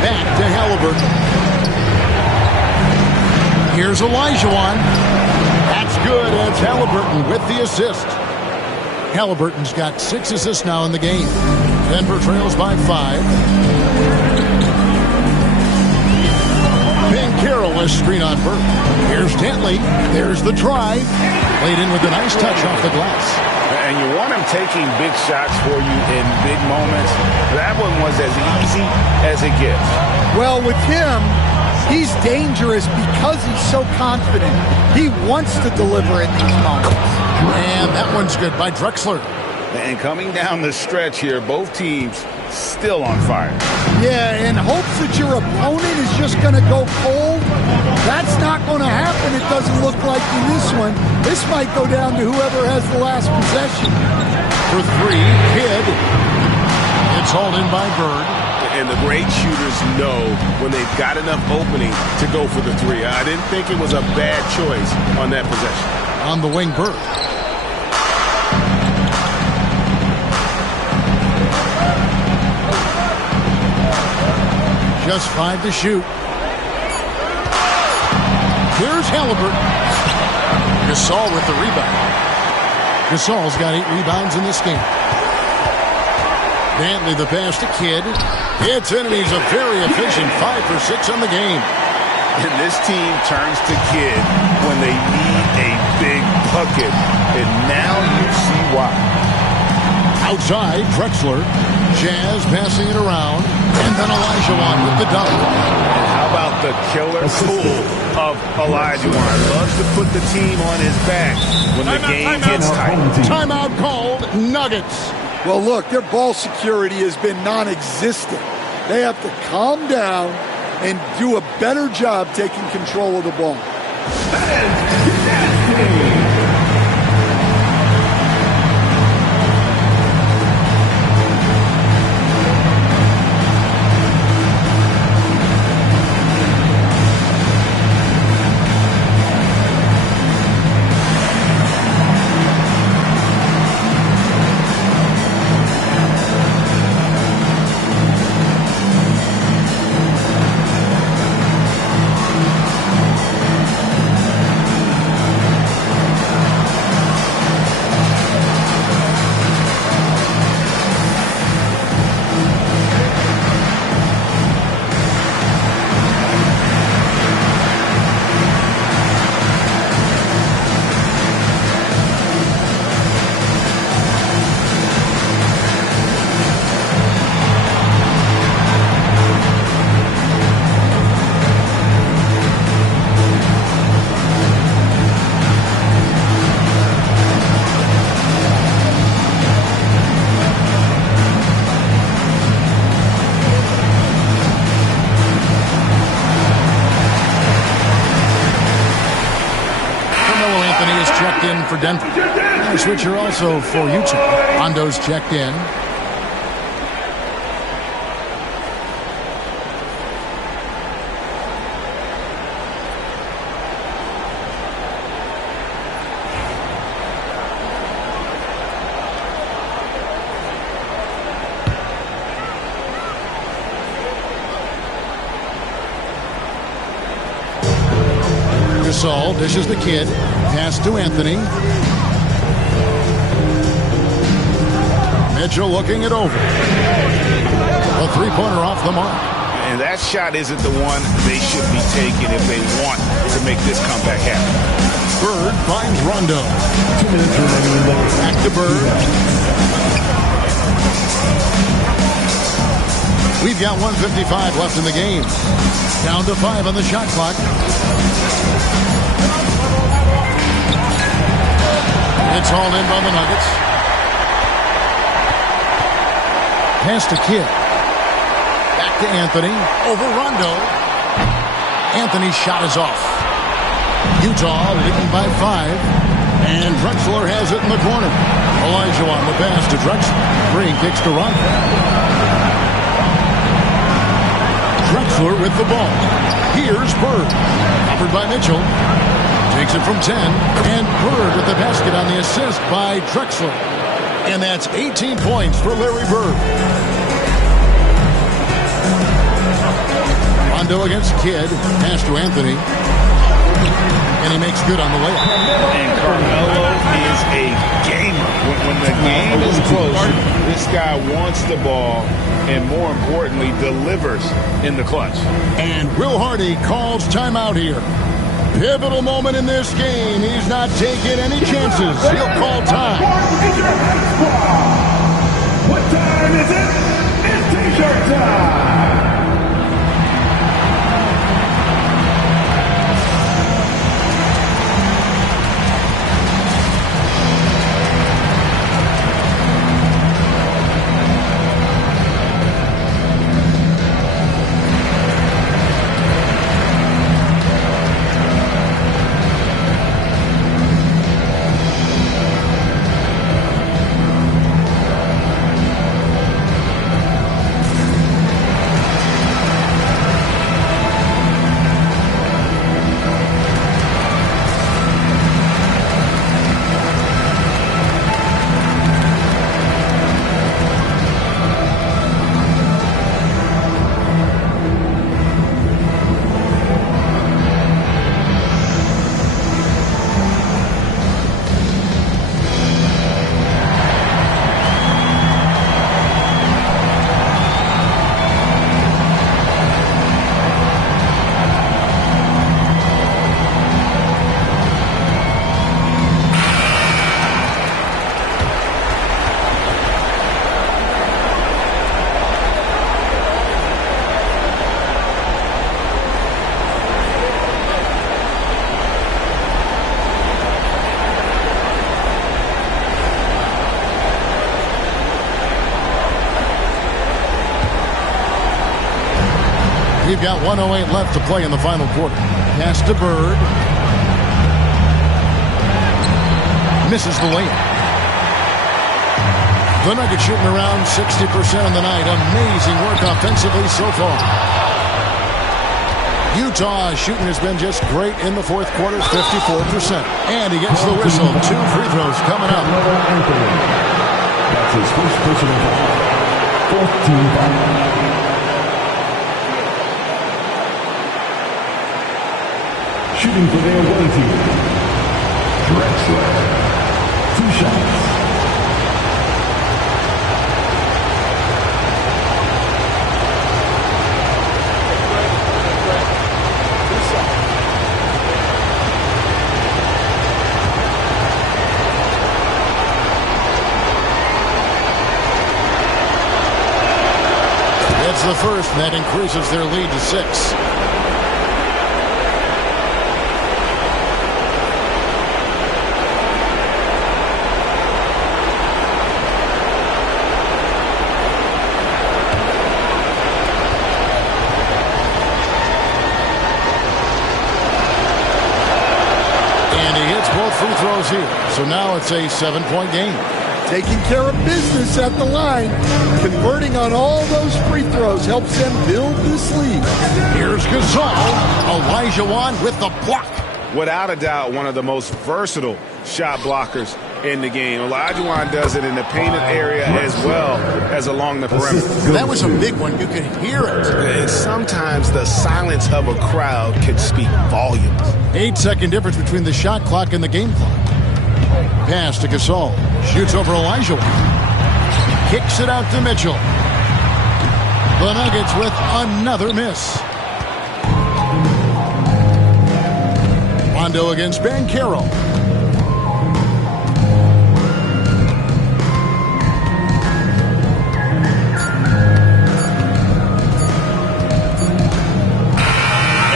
Back to Halliburton. Here's Olajuwon. That's good. It's Halliburton with the assist. Halliburton's got 6 assists now in the game. Denver trails by 5. Banchero is screen on Bird. Here's Dantley. There's the drive. Laid in with a nice touch off the glass. And you want him taking big shots for you in big moments. That one was as easy as it gets. Well, with him, he's dangerous because he's so confident. He wants to deliver in these moments. And that one's good by Drexler. And coming down the stretch here, both teams still on fire. Yeah, in hopes that your opponent is just going to go cold. That's not going to happen. It doesn't look like in this one. This might go down to whoever has the last possession. For 3, Kidd. It's hauled in by Bird. And the great shooters know when they've got enough opening to go for the 3. I didn't think it was a bad choice on that possession. On the wing, Bird. Just 5 to shoot. Here's Halliburton. Gasol with the rebound. Gasol's got 8 rebounds in this game. Dantley the pass to Kidd. It's in, and he's a very efficient 5 for 6 on the game. And this team turns to Kidd when they need a big bucket. And now you see why. Outside, Drexler. Jazz passing it around. And then Olajuwon with the dunk. And how about the killer tool of Olajuwon? Loves to put the team on his back when the game gets tight. Timeout called. Nuggets. Well, look, their ball security has been non-existent. They have to calm down and do a better job taking control of the ball. for Denver. And a switcher also for Utah. Rondo's checked in. Gasol dishes the kid. Pass to Anthony. Mitchell looking it over. A three-pointer off the mark. And that shot isn't the one they should be taking if they want to make this comeback happen. Bird finds Rondo. 2 minutes remaining in the Back to Bird. We've got 1:55 left in the game. Down to 5 on the shot clock. It's hauled in by the Nuggets. Pass to Kidd. Back to Anthony. Over Rondo. Anthony's shot is off. Utah leading by 5. And Drexler has it in the corner. Elijah on the pass to Drexler. Green kicks to Rondo. Drexler with the ball. Here's Bird. Covered by Mitchell. Takes it from 10. And Bird with the basket on the assist by Drexler. And that's 18 points for Larry Bird. Rondo against Kidd. Pass to Anthony. And he makes good on the layup. And Carmelo is a gamer. When the game is close, this guy wants the ball and, more importantly, delivers in the clutch. And Will Hardy calls timeout here. Pivotal moment in this game. He's not taking any chances. He'll call time. What time is it? It's T-shirt time! We've got 1:08 left to play in the final quarter. Pass to Bird. Misses the layup. The Nuggets shooting around 60% on the night. Amazing work offensively so far. Utah shooting has been just great in the fourth quarter, 54%. And he gets the whistle. 2 free throws coming up. That's his first personal foul. Fourth team foul. Shooting for their away team. Drexler. 2 shots. It's the first, and that increases their lead to 6. both free throws here. So now it's a 7-point game. Taking care of business at the line. Converting on all those free throws helps them build this lead. Here's Gasol. Olajuwon with the block. Without a doubt, one of the most versatile shot blockers in the game. Olajuwon does it in the painted area as well as along the perimeter. That was a big one. You could hear it. And sometimes the silence of a crowd can speak volumes. 8-second difference between the shot clock and the game clock. Pass to Gasol. Shoots over Olajuwon. Kicks it out to Mitchell. The Nuggets with another miss. Rondo against Banchero.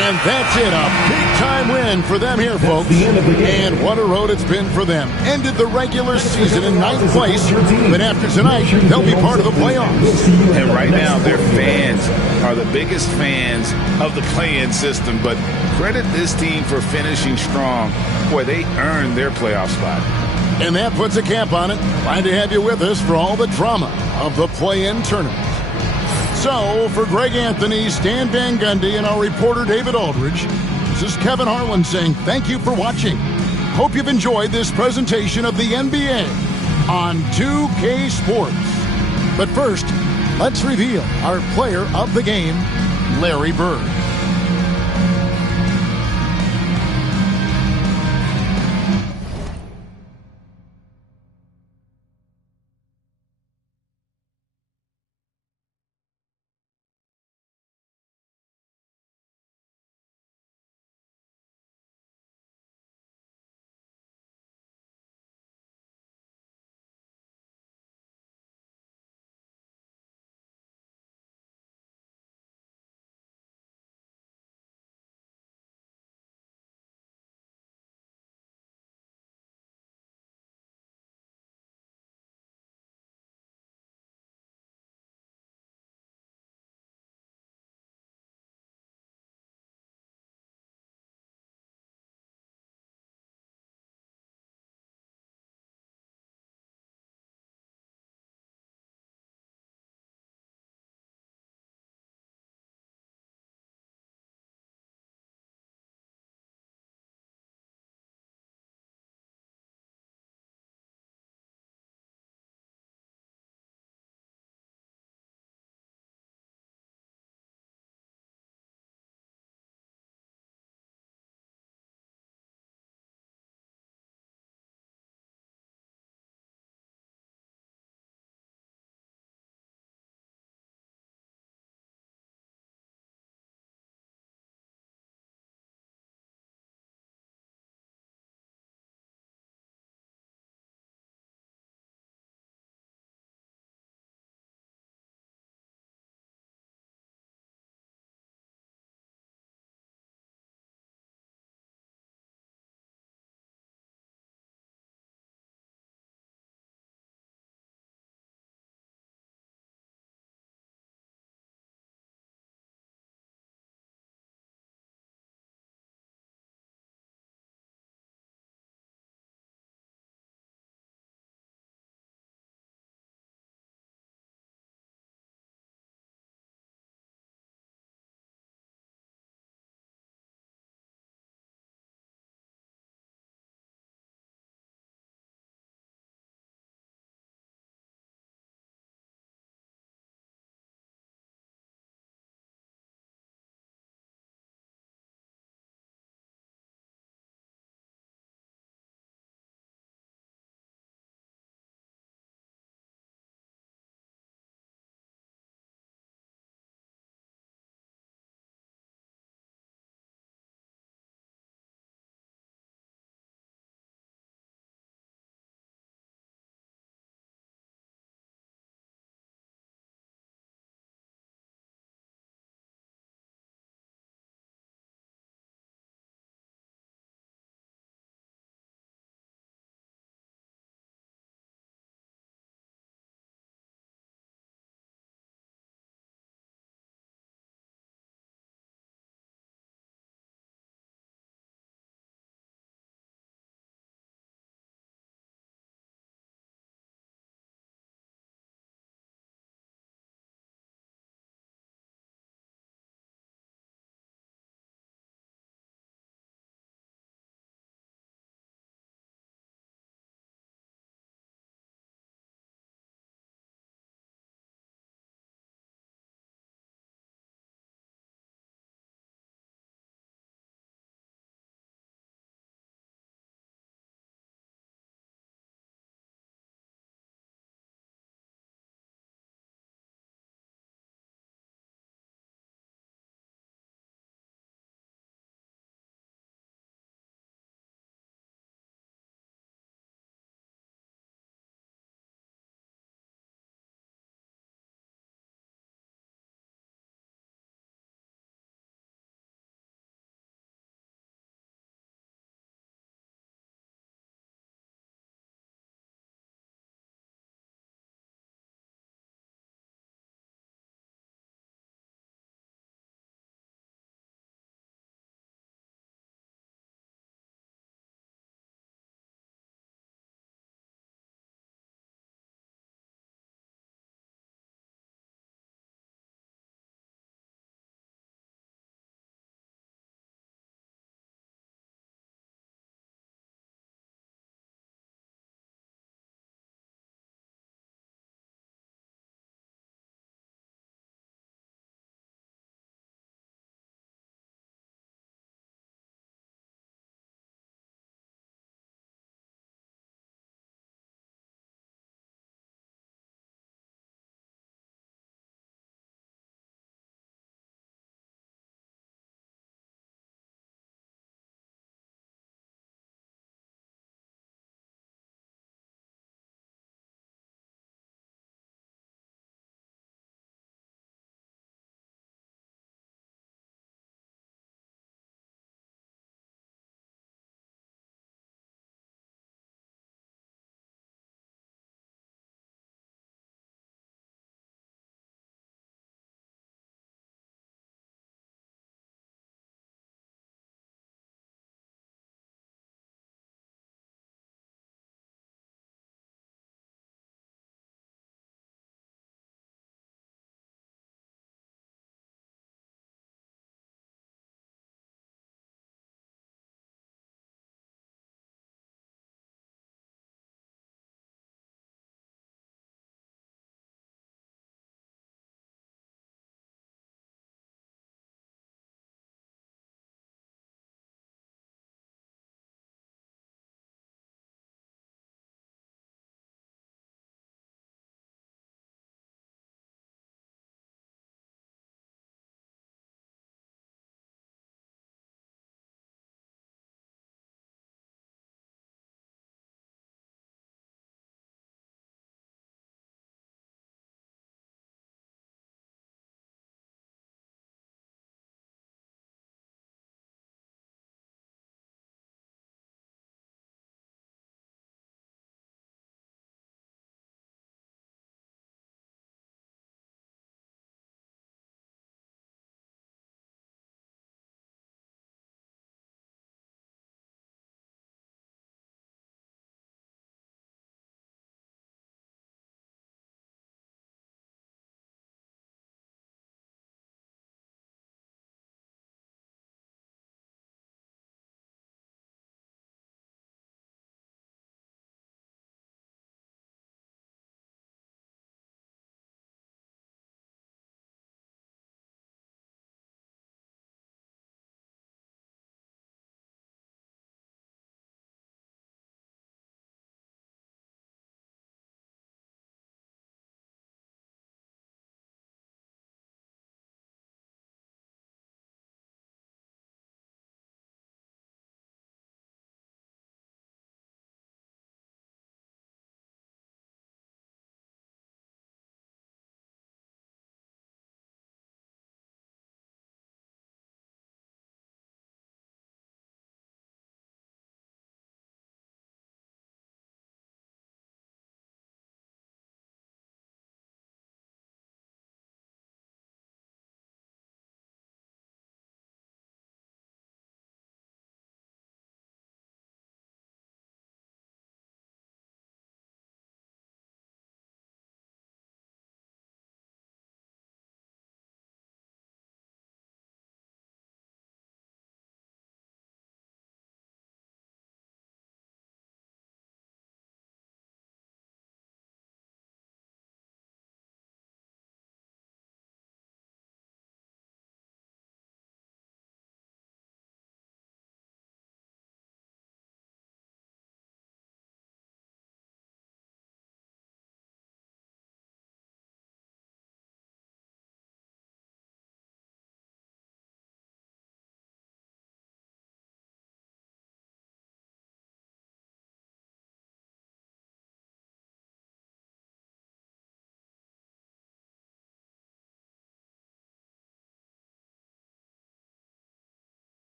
And that's it, a big-time win for them here, folks. And what a road it's been for them. Ended the regular season in 9th place, but after tonight, they'll be part of the playoffs. And right now, their fans are the biggest fans of the play-in system, but credit this team for finishing strong. Boy, they earned their playoff spot. And that puts a cap on it. Glad to have you with us for all the drama of the play-in tournament. So, for Greg Anthony, Stan Van Gundy, and our reporter David Aldridge, this is Kevin Harlan saying thank you for watching. Hope you've enjoyed this presentation of the NBA on 2K Sports. But first, let's reveal our player of the game, Larry Bird.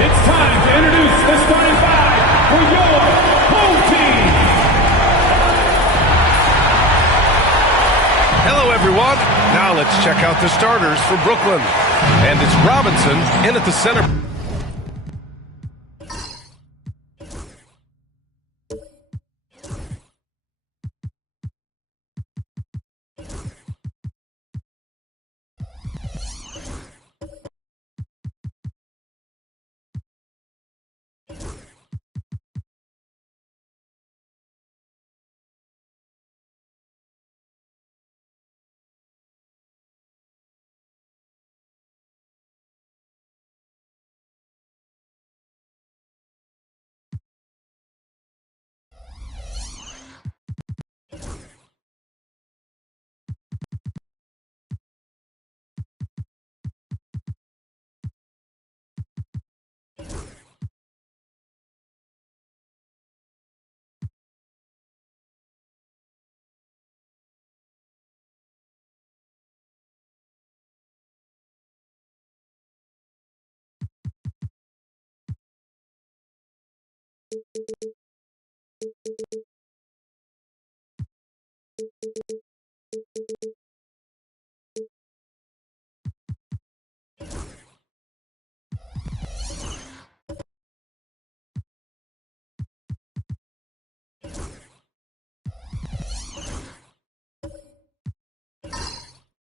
It's time to introduce the starting five for your home team. Hello, everyone. Now let's check out the starters for Brooklyn. And it's Robinson in at the center.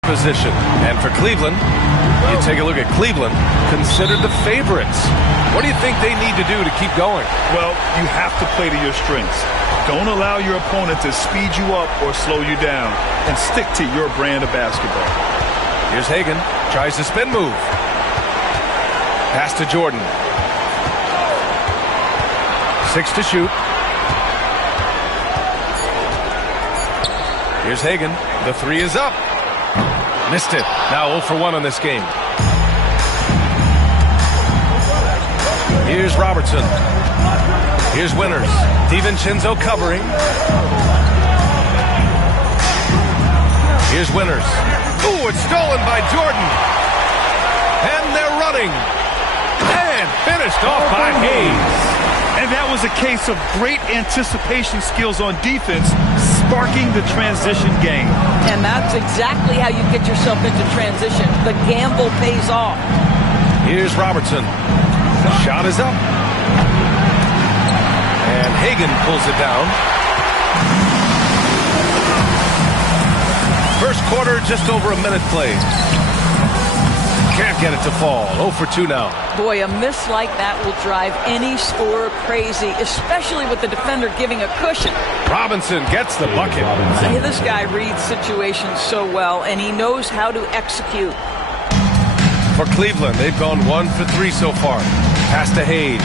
Position. And for Cleveland, you take a look at Cleveland, considered the favorites. What do you think they need to do to keep going? Well, you have to play to your strengths. Don't allow your opponent to speed you up or slow you down, and stick to your brand of basketball. Here's Hagan, tries the spin move. Pass to Jordan. 6 to shoot. Here's Hagan. The 3 is up. Missed it. Now 0 for 1 on this game. Here's Robertson. Here's Winters. DiVincenzo covering. Here's Winters. Ooh, it's stolen by Jordan. And they're running. And finished off by Hayes. And that was a case of great anticipation skills on defense, sparking the transition game. And that's exactly how you get yourself into transition. The gamble pays off. Here's Robertson. Shot is up. And Hagan pulls it down. First quarter, just over a minute played. Can't get it to fall. 0 for 2 now. Boy, a miss like that will drive any scorer crazy, especially with the defender giving a cushion. Robinson gets the bucket. This guy reads situations so well, and he knows how to execute. For Cleveland, they've gone 1 for 3 so far. Pass to Hayes.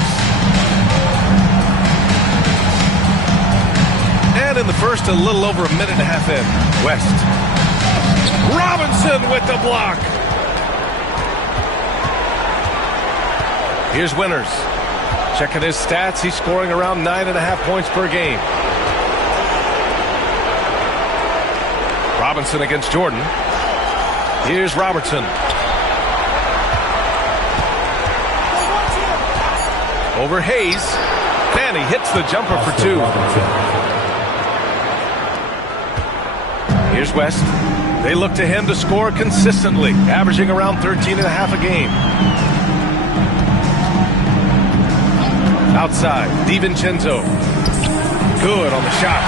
And in the first, a little over a minute and a half in. West. Robinson with the block. Here's Winters. Checking his stats, he's scoring around 9.5 points per game. Robinson against Jordan. Here's Robertson. Over Hayes. Fanny hits the jumper for 2. Here's West. They look to him to score consistently, averaging around 13.5 a game. Outside, DiVincenzo. Good on the shot.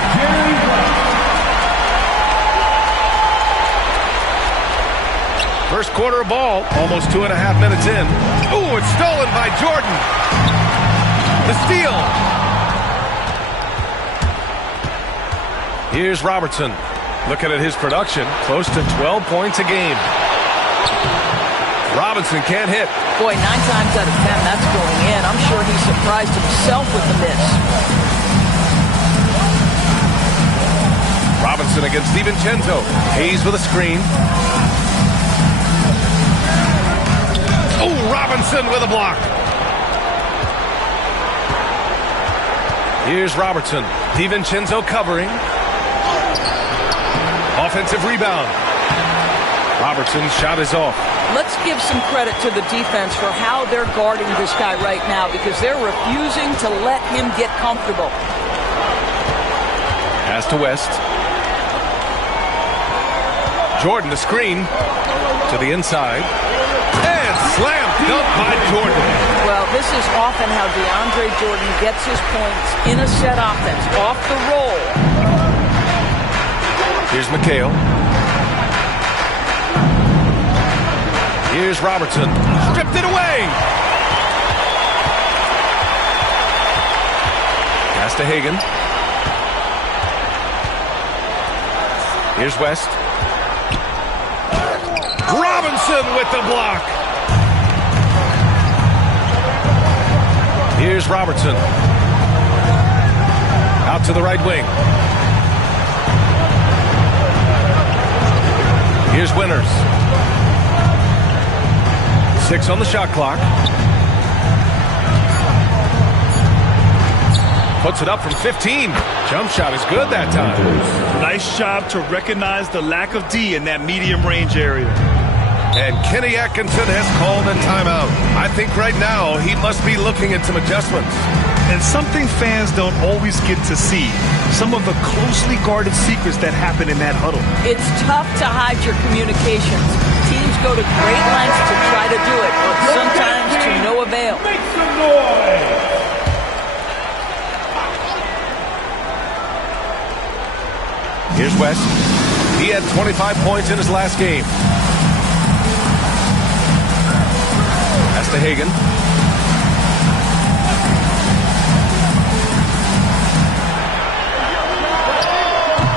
First quarter of ball, almost 2.5 minutes in. Ooh, it's stolen by Jordan. The steal. Here's Robertson. Looking at his production, close to 12 points a game. Robinson can't hit. Boy, 9 times out of 10, that's going in. I'm sure he's surprised himself with the miss. Robinson against DiVincenzo. Hayes with a screen. Oh, Robinson with a block. Here's Robertson. DiVincenzo covering. Offensive rebound. Robertson's shot is off. Let's give some credit to the defense for how they're guarding this guy right now, because they're refusing to let him get comfortable. Pass to West. Jordan, the screen to the inside. And slam dunk by Jordan. Well, this is often how DeAndre Jordan gets his points in a set offense, off the roll. Here's McHale. Here's Robertson. Stripped it away. Pass to Hagan. Here's West. Robinson with the block. Here's Robertson. Out to the right wing. Here's Winters. 6 on the shot clock. Puts it up from 15. Jump shot is good that time. Nice job to recognize the lack of D in that medium range area. And Kenny Atkinson has called a timeout. I think right now he must be looking at some adjustments. And something fans don't always get to see. Some of the closely guarded secrets that happen in that huddle. It's tough to hide your communications. Teams go to great lengths to try to do it, but sometimes to no avail. Make some noise! Here's West. He had 25 points in his last game. Pass to Hagan.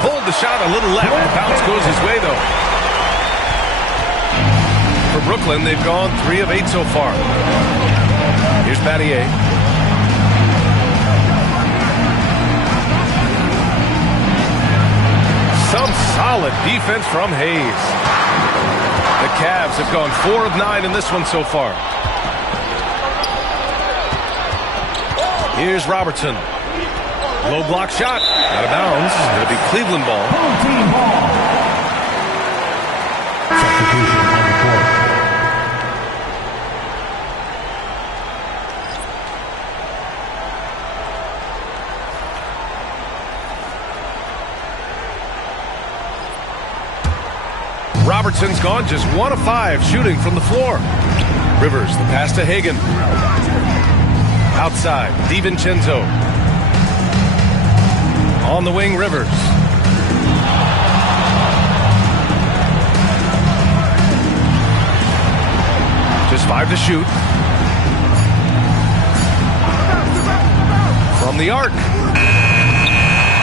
Pulled the shot a little left. The bounce goes his way, though. For Brooklyn, they've gone 3 of 8 so far. Here's Battier. Some solid defense from Hayes. The Cavs have gone 4 of 9 in this one so far. Here's Robertson. Low block shot. Out of bounds. It'll be Cleveland ball. Team ball. Substitution on the court. Robertson's gone just 1 of 5 shooting from the floor. Rivers, the pass to Hagan. Outside, DiVincenzo. On the wing, Rivers. Just 5 to shoot. From the arc.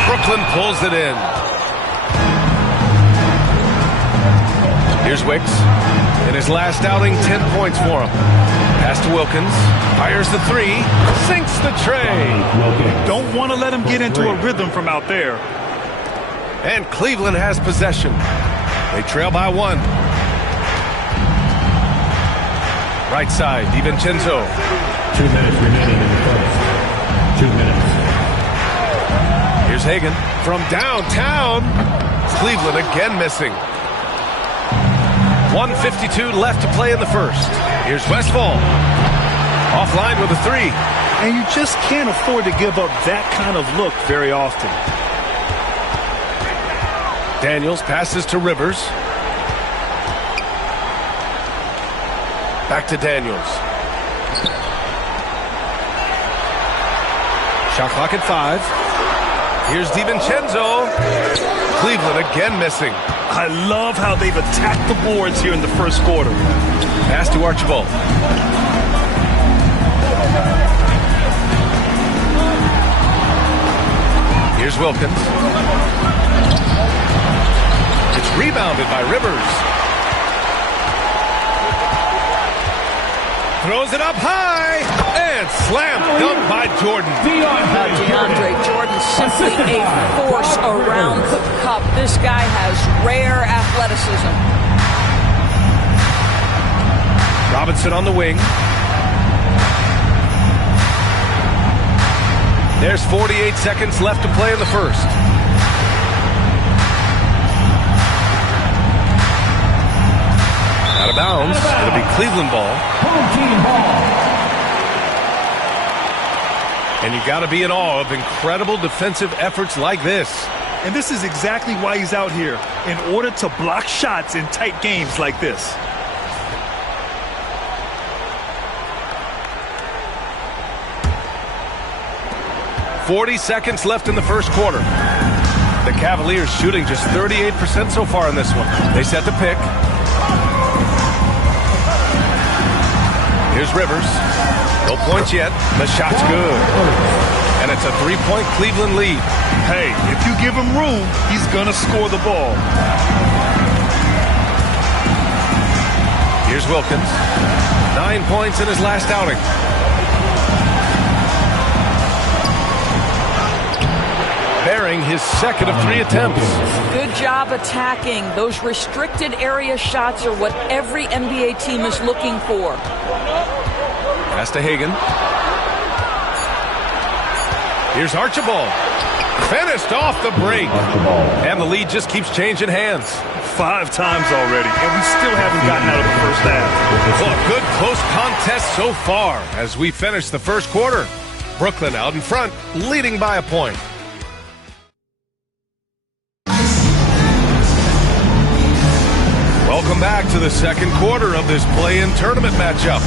Brooklyn pulls it in. Here's Wicks. In his last outing, 10 points for him. Pass to Wilkins. Fires the 3. Sinks the tray. Don't want to let him get into a rhythm from out there. And Cleveland has possession. They trail by 1. Right side, DiVincenzo. 2 minutes remaining in the first. 2 minutes. Here's Hagan from downtown. Cleveland again missing. 1:52 left to play in the first. Here's Westphal. Offline with a 3. And you just can't afford to give up that kind of look very often. Daniels passes to Rivers. Back to Daniels. Shot clock at 5. Here's DiVincenzo. Cleveland again missing. I love how they've attacked the boards here in the first quarter. Pass to Archibald. Here's Wilkins. It's rebounded by Rivers. Throws it up high and slam dunk by Jordan. DeAndre Jordan simply a force around the cup. This guy has rare athleticism. Robinson on the wing. There's 48 seconds left to play in the first. Out of bounds. It'll be Cleveland ball. Home team ball. And you got to be in awe of incredible defensive efforts like this. And this is exactly why he's out here, in order to block shots in tight games like this. .40 seconds left in the first quarter. The Cavaliers shooting just 38% so far in this one. They set the pick. Here's Rivers. No points yet. The shot's good. And it's a 3-point Cleveland lead. Hey, if you give him room, he's going to score the ball. Here's Wilkins. 9 points in his last outing. Bearing his second of 3 attempts. Good job attacking. Those restricted area shots are what every NBA team is looking for. Pass to Hagan. Here's Archibald. Finished off the break. And the lead just keeps changing hands. 5 times already, and we still haven't gotten out of the first half. Well, a good close contest so far as we finish the first quarter. Brooklyn out in front, leading by a point. Welcome back to the second quarter of this play-in tournament matchup.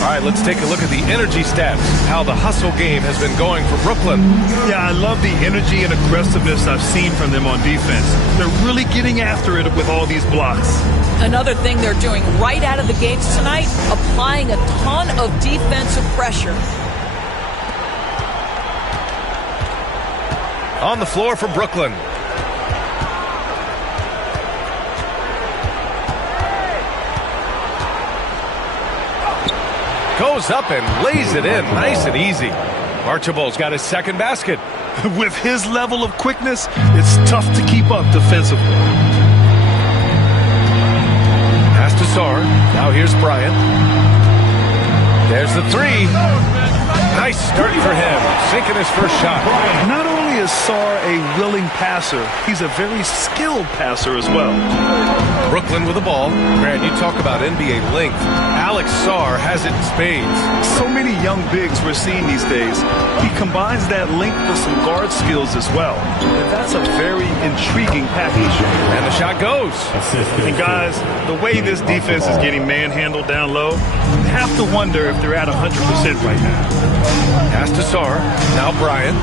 All right, let's take a look at the energy stats, how the hustle game has been going for Brooklyn. Yeah, I love the energy and aggressiveness I've seen from them on defense. They're really getting after it with all these blocks. Another thing they're doing right out of the gates tonight, applying a ton of defensive pressure. On the floor for Brooklyn. Goes up and lays it in nice and easy. Archibald's got his second basket. With his level of quickness, it's tough to keep up defensively. Pass to Sarr. Now here's Bryant. There's the 3. Nice start for him, sinking his first shot. Not only is Sarr a willing passer, he's a very skilled passer as well. Brooklyn with the ball. Grant, you talk about NBA length. Alex Sarr has it in spades. So many young bigs we're seeing these days. He combines that length with some guard skills as well. And that's a very intriguing package. And the shot goes. And guys, the way this defense is getting manhandled down low, you have to wonder if they're at 100% right now. Pass to Sarr. Now Bryant.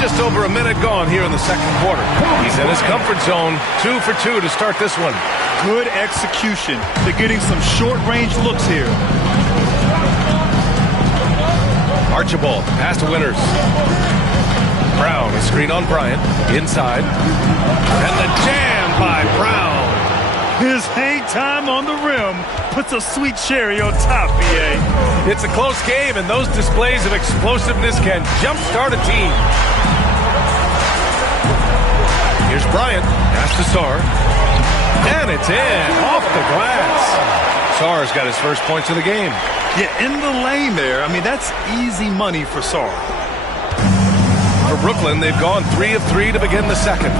Just over a minute gone here in the second quarter. He's in his comfort zone. 2 for 2 to start this one. Good execution. They're getting some short-range looks here. Archibald, pass to Winters. Brown, a screen on Bryant. Inside. And the jam by Brown. His hang time on the rim puts a sweet cherry on top, BA. It's a close game, and those displays of explosiveness can jumpstart a team. Here's Bryant. Pass to Sarr. And it's in. Off the glass. Sarr's got his first points of the game. Yeah, in the lane there. I mean, that's easy money for Sarr. For Brooklyn, they've gone 3 of 3 to begin the second.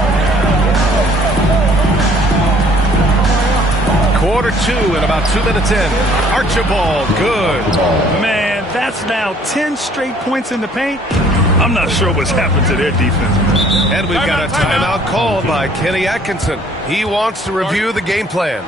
Quarter 2 and about 2 minutes in. Archibald, good. Man, that's now 10 straight points in the paint. I'm not sure what's happened to their defense. And we've got a timeout called by Kenny Atkinson. He wants to review the game plan.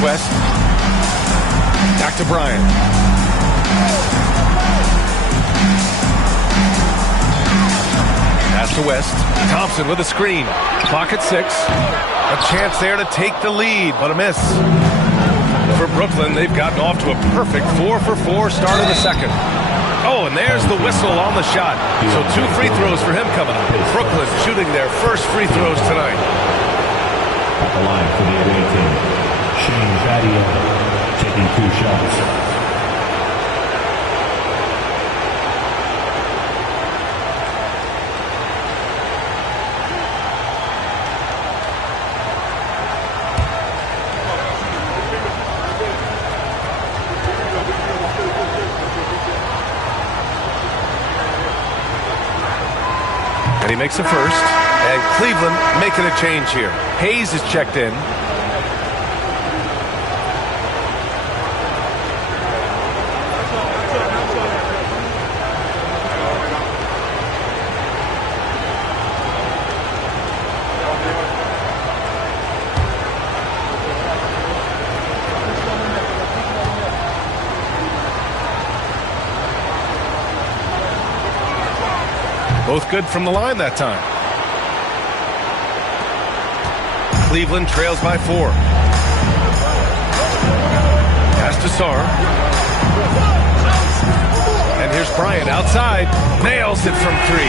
West. Back to Bryant. Pass to West. Thompson with a screen. Clock at 6. A chance there to take the lead, but a miss. For Brooklyn, they've gotten off to a perfect 4 for 4 start of the second. Oh, and there's the whistle on the shot. So 2 free throws for him coming up. Brooklyn shooting their first free throws tonight. At the line for the away team, Shane Battier taking 2 shots. And he makes a first. And Cleveland making a change here. Hayes is checked in. Both good from the line that time. Cleveland trails by 4. Pass to Sarr. And here's Bryant outside. Nails it from 3.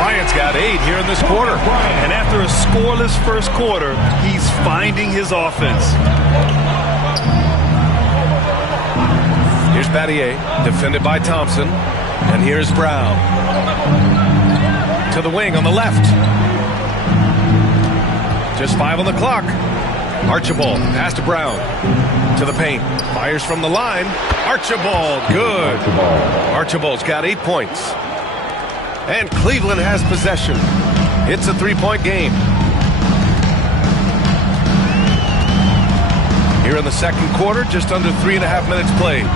Bryant's got 8 here in this quarter. And after a scoreless first quarter, he's finding his offense. Here's Battier, defended by Thompson. And here's Brown. To the wing on the left. Just 5 on the clock. Archibald, pass to Brown. To the paint. Fires from the line. Archibald, good. Archibald's got 8 points. And Cleveland has possession. It's a 3-point game. Here in the second quarter, just under 3.5 minutes played.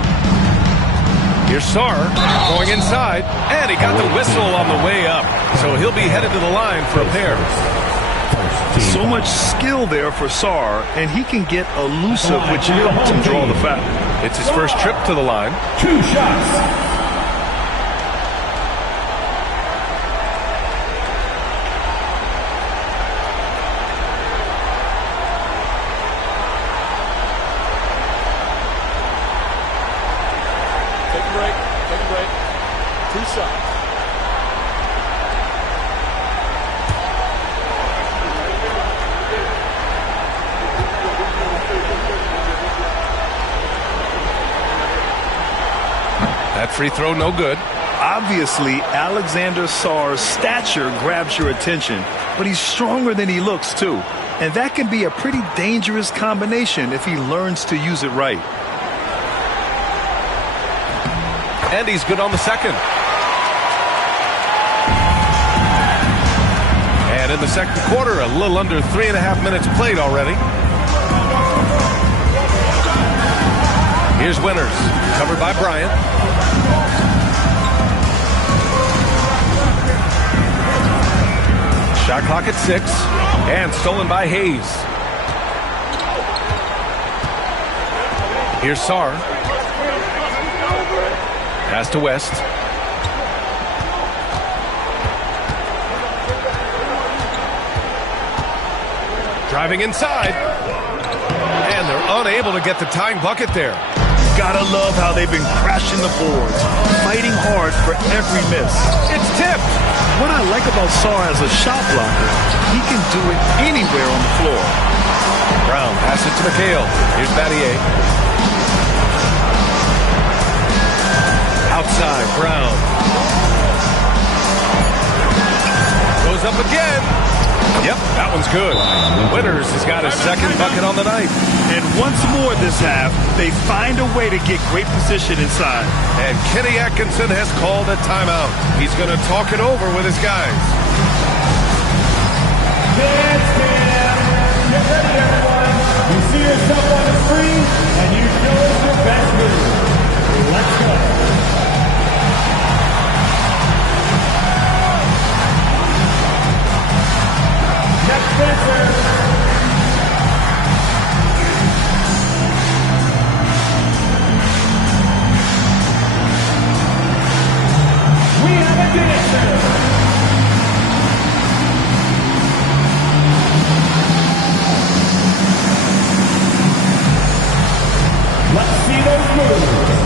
Here's Sarr going inside, and he got the whistle on the way up. So he'll be headed to the line for a pair. So much skill there for Sarr, and he can get elusive, which helps him draw the foul. It's his first trip to the line. 2 shots. Take a break. 2 shots. That free throw, no good. Obviously, Alexander Sarr's stature grabs your attention, but he's stronger than he looks, too. And that can be a pretty dangerous combination if he learns to use it right. And he's good on the second. And in the second quarter, a little under 3.5 minutes played already. Here's Winters, covered by Bryant. Shot clock at 6, and stolen by Hayes. Here's Sarr. Pass to West. Driving inside. And they're unable to get the tying bucket there. Gotta love how they've been crashing the boards, fighting hard for every miss. It's tipped. What I like about Sarr as a shot blocker, he can do it anywhere on the floor. Brown passes to McHale. Here's Battier. Outside, Brown. Goes up again. Yep, that one's good. Winters has got his second bucket on the night. And once more this half, they find a way to get great position inside. And Kenny Atkinson has called a timeout. He's going to talk it over with his guys. Get ready, everyone. You see yourself on the screen, and you know it's your best move. Let's go. Next dancer. We have a dancer. Let's see those moves.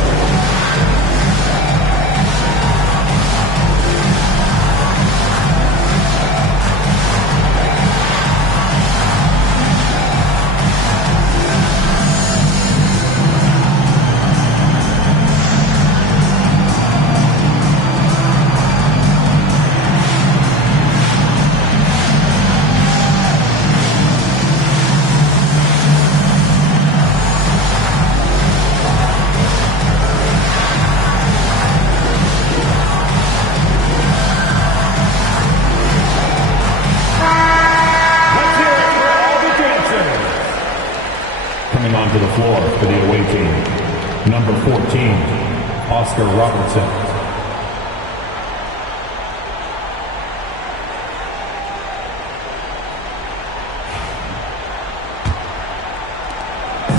Onto the floor for the away team. Number 14, Oscar Robertson.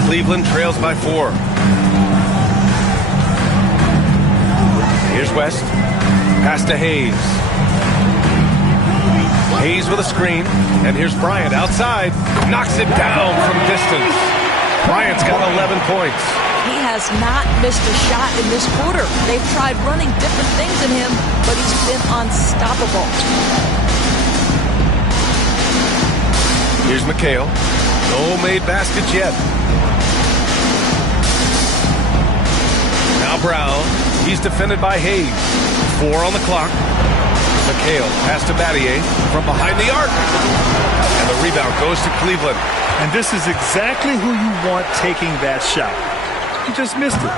Cleveland trails by 4. Here's West. Pass to Hayes. Hayes with a screen, and here's Bryant outside. Knocks it down from distance. Bryant's got 11 points. He has not missed a shot in this quarter. They've tried running different things in him, but he's been unstoppable. Here's McHale. No made baskets yet. Now Brown. He's defended by Hayes. 4 on the clock. McHale pass to Battier from behind the arc. And the rebound goes to Cleveland. And this is exactly who you want taking that shot. He just missed it.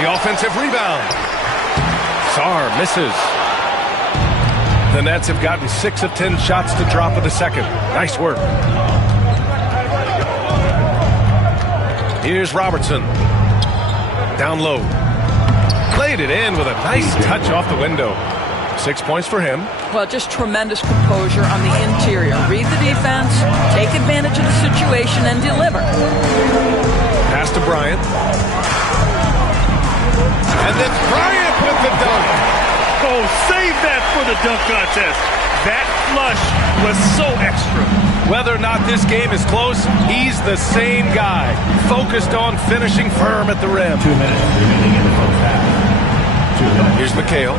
The offensive rebound. Sarr misses. The Nets have gotten 6 of 10 shots to drop in the second. Nice work. Here's Robertson. Down low. Played it in with a nice touch off the window. 6 points for him. Well, just tremendous composure on the interior. Read the defense, take advantage of the situation, and deliver. Pass to Bryant. And then Bryant with the dunk. Oh, save that for the dunk contest. That flush was so extra. Whether or not this game is close, he's the same guy. Focused on finishing firm at the rim. 2 minutes remaining in the first half. 2 minutes. Here's McHale.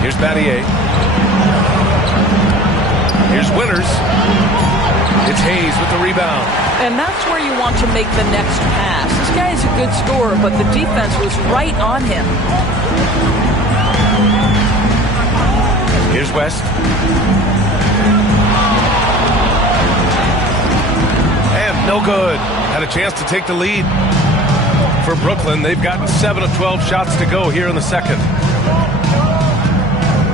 Here's Battier. Here's Winters. It's Hayes with the rebound. And that's where you want to make the next pass. This guy is a good scorer, but the defense was right on him. Here's West. And no good. Had a chance to take the lead. For Brooklyn, they've gotten 7 of 12 shots to go here in the second.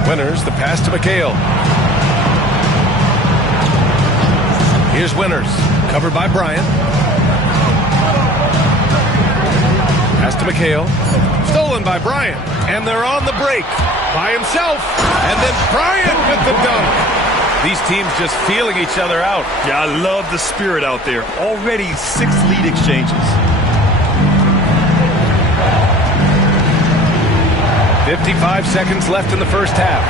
Winters, the pass to McHale. Here's Winters, covered by Bryant. Pass to McHale. Stolen by Bryant. And they're on the break by himself. And then Bryant with the dunk. These teams just feeling each other out. Yeah, I love the spirit out there. Already 6 lead exchanges. 55 seconds left in the first half.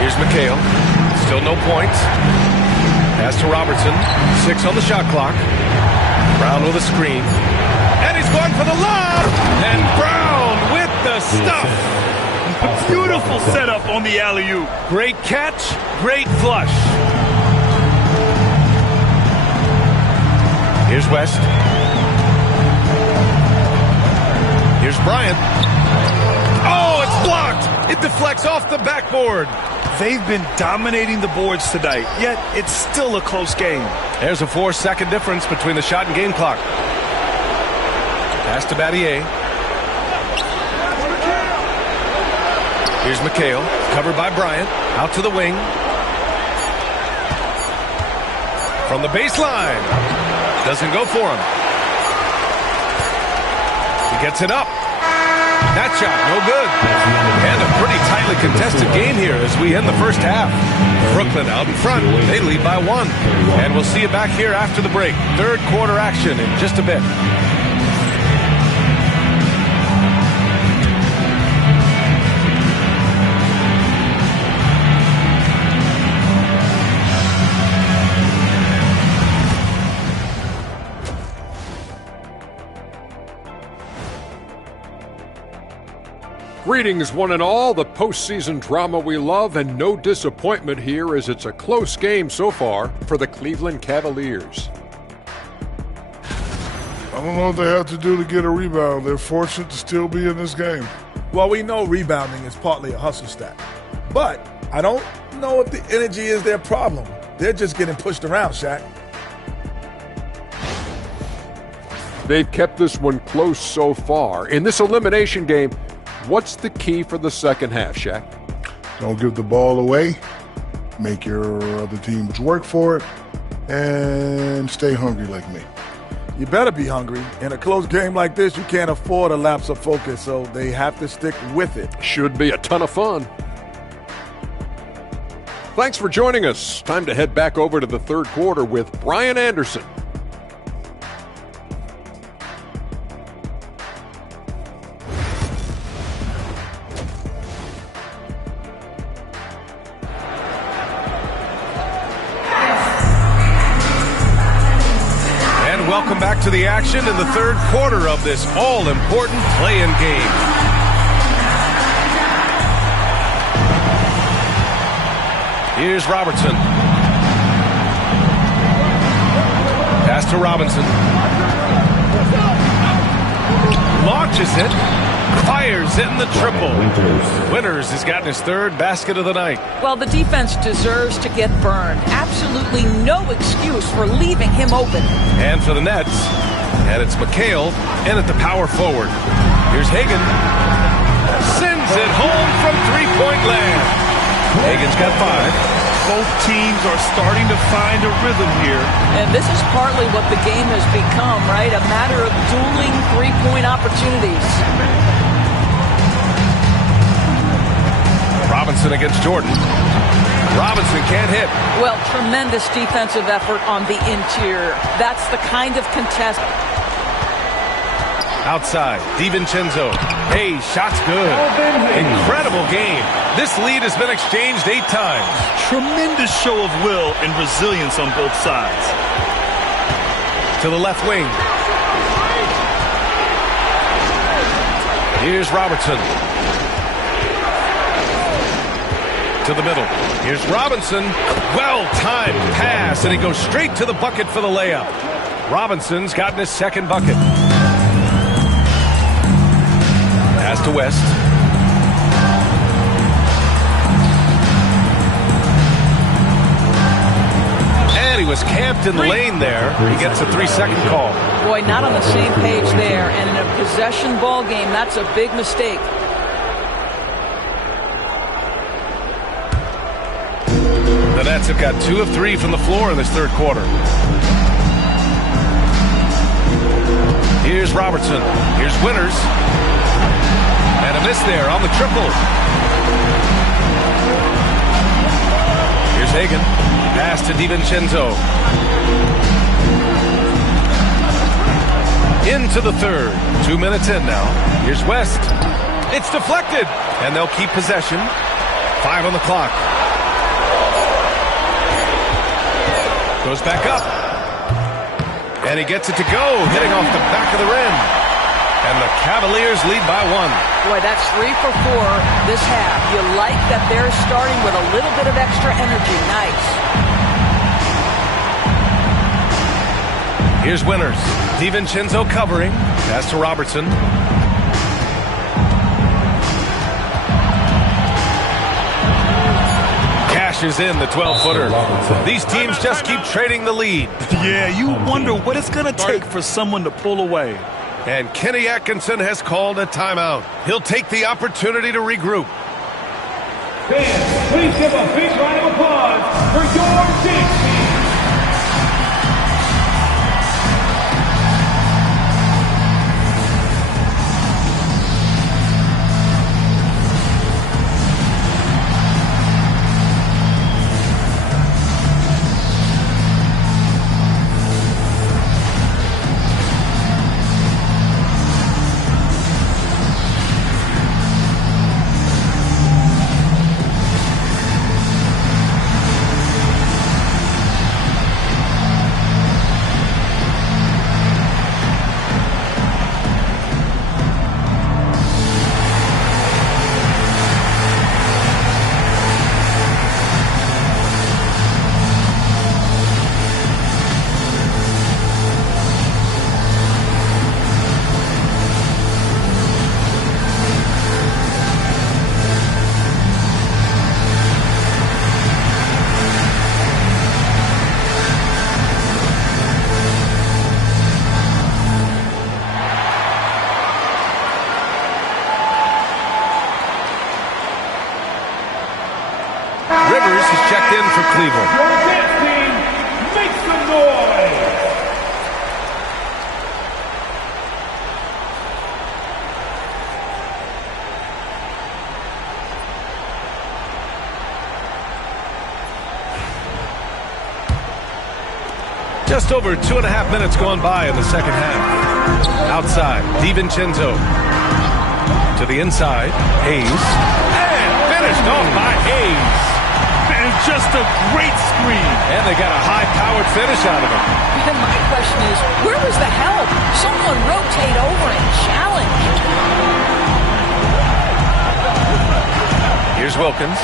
Here's McHale. Still no points. Pass to Robertson. 6 on the shot clock. Brown with a screen. And he's going for the lob. And Brown with the stuff. A beautiful setup on the alley-oop. Great catch. Great flush. Here's West. Here's Bryant. Oh, it's blocked. It deflects off the backboard. They've been dominating the boards tonight, yet it's still a close game. There's a 4-second difference between the shot and game clock. Pass to Battier. Here's McHale, covered by Bryant. Out to the wing. From the baseline. Doesn't go for him. He gets it up. That shot, no good. And a pretty tightly contested game here as we end the first half. Brooklyn out in front. They lead by 1. And we'll see you back here after the break. Third quarter action in just a bit. Greetings, one and all. The postseason drama we love, and no disappointment here as it's a close game so far for the Cleveland Cavaliers. I don't know what they have to do to get a rebound. They're fortunate to still be in this game. Well, we know rebounding is partly a hustle stat. But I don't know if the energy is their problem. They're just getting pushed around, Shaq. They've kept this one close so far. In this elimination game, what's the key for the second half, Shaq? Don't give the ball away. Make your other teams work for it. And stay hungry like me. You better be hungry. In a close game like this, you can't afford a lapse of focus, so they have to stick with it. Should be a ton of fun. Thanks for joining us. Time to head back over to the third quarter with Brian Anderson. And welcome back to the action in the third quarter of this all-important play-in game. Here's Robertson. Pass to Robinson. Launches it. Fires it in the triple. Winters has gotten his third basket of the night. Well, the defense deserves to get burned. Absolutely no excuse for leaving him open. And for the Nets, and it's McHale in at the power forward. Here's Hagan. Sends it home from three-point land. Hagan's got 5. Both teams are starting to find a rhythm here. And this is partly what the game has become, right? A matter of dueling three-point opportunities. Robinson against Jordan. Robinson can't hit. Well, tremendous defensive effort on the interior. That's the kind of contest. Outside, DiVincenzo. Hey, shot's good. Incredible game. This lead has been exchanged 8 times. Tremendous show of will and resilience on both sides. To the left wing. Here's Robertson. To the middle. Here's Robinson. Well-timed pass, and he goes straight to the bucket for the layup. Robinson's gotten his second bucket. Pass to West. And he was camped in the lane there. He gets a 3-second call. Boy, not on the same page there. And in a possession ball game, that's a big mistake. The Nets have got 2 of 3 from the floor in this third quarter. Here's Robertson. Here's Winters. And a miss there on the triple. Here's Hagan. Pass to DiVincenzo. Into the third. 2 minutes in now. Here's West. It's deflected. And they'll keep possession. 5 on the clock. Goes back up. And he gets it to go, hitting off the back of the rim. And the Cavaliers lead by 1. Boy, that's 3 for 4 this half. You like that they're starting with a little bit of extra energy. Nice. Here's Winters. DiVincenzo covering. Pass to Robertson. Cashes in the 12-footer. These teams just keep trading the lead. Yeah, you wonder what it's going to take for someone to pull away. And Kenny Atkinson has called a timeout. He'll take the opportunity to regroup. Fans, please give a big round of applause for your big team. Rivers is checked in for Cleveland. Your dance team, make some noise! Just over 2.5 minutes gone by in the second half. Outside, DiVincenzo. To the inside, Hayes. And finished off by Hayes. And just a great screen. And they got a high-powered finish out of it. And my question is, is, where was the help? Someone rotate over and challenge. Here's Wilkins.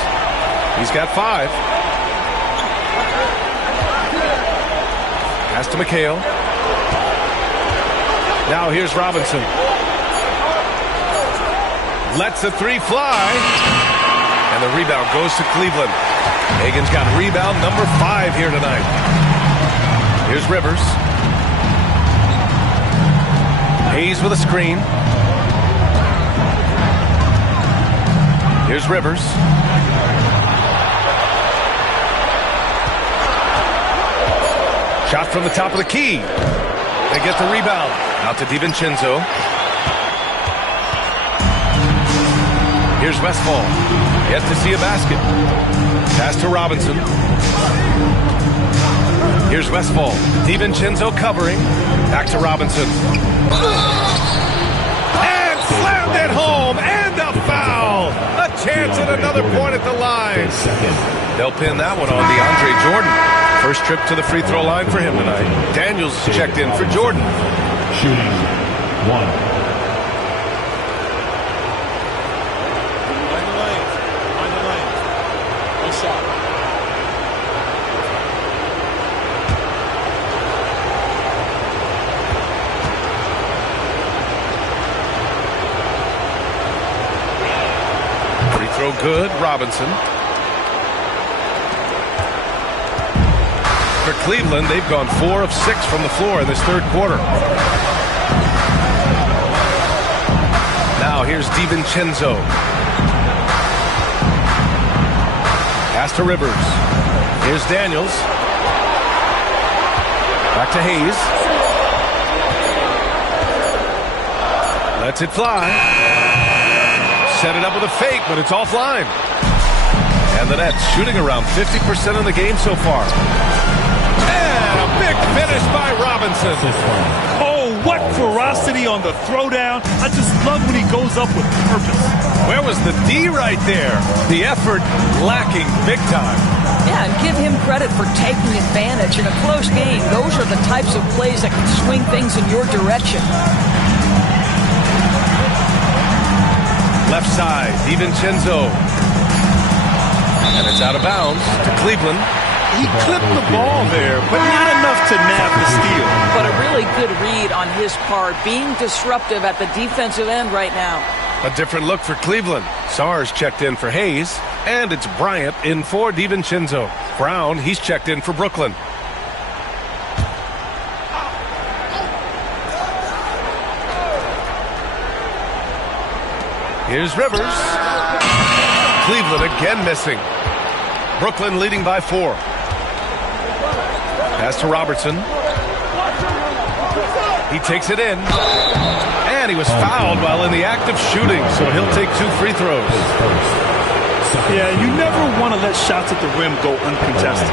He's got 5. Pass to McHale. Now here's Robinson. Lets the 3 fly. And the rebound goes to Cleveland. Hagan's got rebound number 5 here tonight. Here's Rivers. Hayes with a screen. Here's Rivers. Shot from the top of the key. They get the rebound. Out to DiVincenzo. Here's Westphal. Yet to see a basket. Pass to Robinson. Here's Westphal. DiVincenzo covering. Back to Robinson. And slammed it home. And a foul. A chance at another point at the line. They'll pin that one on DeAndre Jordan. First trip to the free throw line for him tonight. Daniels checked in for Jordan. Shooting 1. Free throw good, Robinson. For Cleveland, they've gone 4 of 6 from the floor in this third quarter. Now here's DiVincenzo. Pass to Rivers. Here's Daniels. Back to Hayes. Lets it fly. Set it up with a fake, but it's offline. And the Nets shooting around 50% of the game so far. Big finish by Robinson. Oh, what ferocity on the throwdown. I just love when he goes up with purpose. Where was the D right there? The effort lacking big time. Yeah, and give him credit for taking advantage in a close game. Those are the types of plays that can swing things in your direction. Left side, DiVincenzo. And it's out of bounds to Cleveland. He clipped the ball there, but not enough to nab the steal. But a really good read on his part, being disruptive at the defensive end right now. A different look for Cleveland. Sars checked in for Hayes, and it's Bryant in for DiVincenzo. Brown, he's checked in for Brooklyn. Here's Rivers. Cleveland again missing. Brooklyn leading by 4. Pass to Robertson. He takes it in. And he was fouled while in the act of shooting, so he'll take 2 free throws. Yeah, you never want to let shots at the rim go uncontested.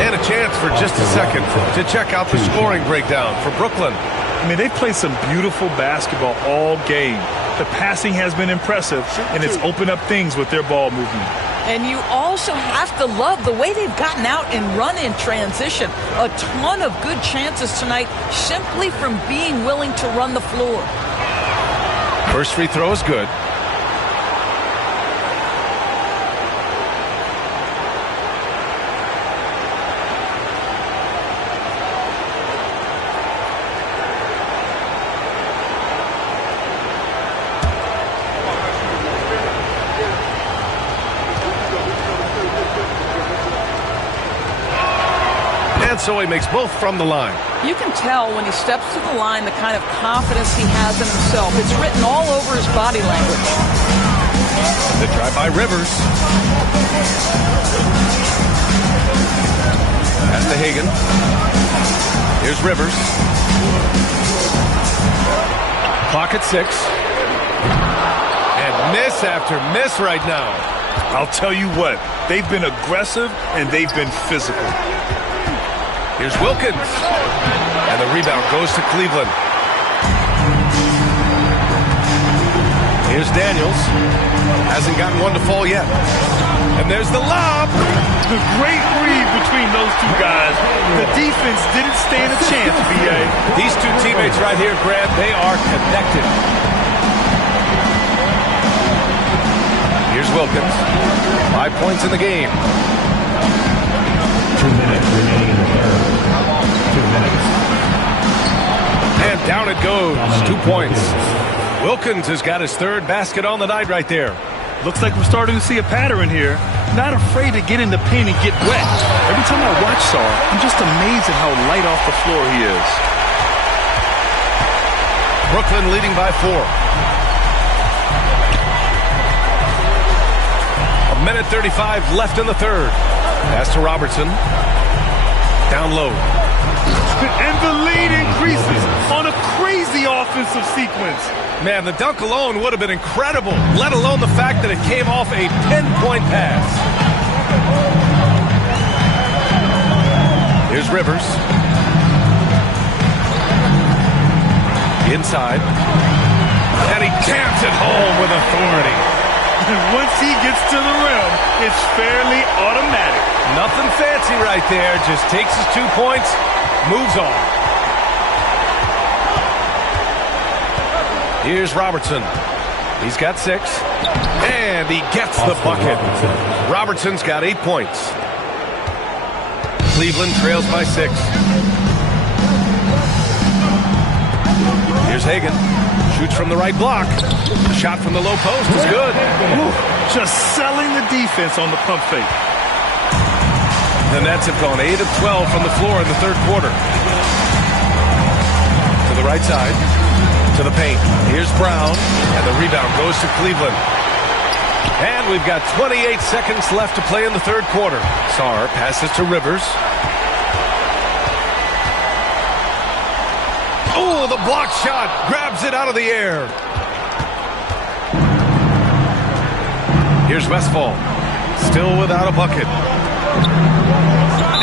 And a chance for just a second to check out the scoring breakdown for Brooklyn. I mean, they played some beautiful basketball all game. The passing has been impressive, and it's opened up things with their ball movement. And you also have to love the way they've gotten out and run in transition. A ton of good chances tonight simply from being willing to run the floor. First free throw is good. So he makes both from the line. You can tell when he steps to the line the kind of confidence he has in himself. It's written all over his body language. The drive by Rivers. Pass to Hagan. Here's Rivers. Clock at 6. And miss after miss right now. I'll tell you what, they've been aggressive and they've been physical. Here's Wilkins. And the rebound goes to Cleveland. Here's Daniels. Hasn't gotten one to fall yet. And there's the lob. The great read between those two guys. The defense didn't stand a chance, B.A. These two teammates right here, Grant, they are connected. Here's Wilkins. 5 points in the game. 2 minutes remaining in the third. 2 minutes. And down it goes. 2 points. Wilkins has got his third basket on the night right there. Looks like we're starting to see a pattern here. Not afraid to get in the paint and get wet. Every time I watch Saar, I'm just amazed at how light off the floor he is. Brooklyn leading by 4. 1:35 left in the third. Pass to Robertson. Down low. And the lead increases on a crazy offensive sequence. Man, the dunk alone would have been incredible, let alone the fact that it came off a 10-point pass. Here's Rivers. Inside. And he jams it home with authority. And once he gets to the rim, it's fairly automatic. Nothing fancy right there. Just takes his 2 points, moves on. Here's Robertson. He's got 6. And he gets the bucket. Robertson's got 8 points. Cleveland trails by 6. Here's Hagan. Shoots from the right block. The shot from the low post is good. Ooh, just selling the defense on the pump fake. The Nets have gone 8 of 12 from the floor in the third quarter. To the right side. To the paint. Here's Brown. And the rebound goes to Cleveland. And we've got 28 seconds left to play in the third quarter. Saar passes to Rivers. Oh, the block shot. Grabs it out of the air. Here's Westphal. Still without a bucket.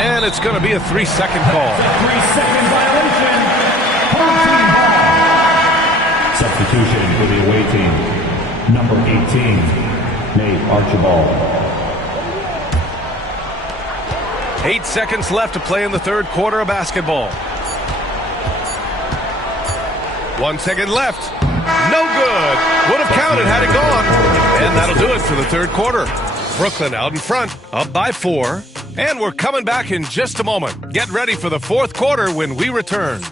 And it's going to be a 3-second call. 3-second violation. Substitution for the away team. Number 18, Nate Archibald. 8 seconds left to play in the third quarter of basketball. 1 second left. No good. Would have counted had it gone. And that'll do it for the third quarter. Brooklyn out in front, up by 4. And we're coming back in just a moment. Get ready for the fourth quarter when we return.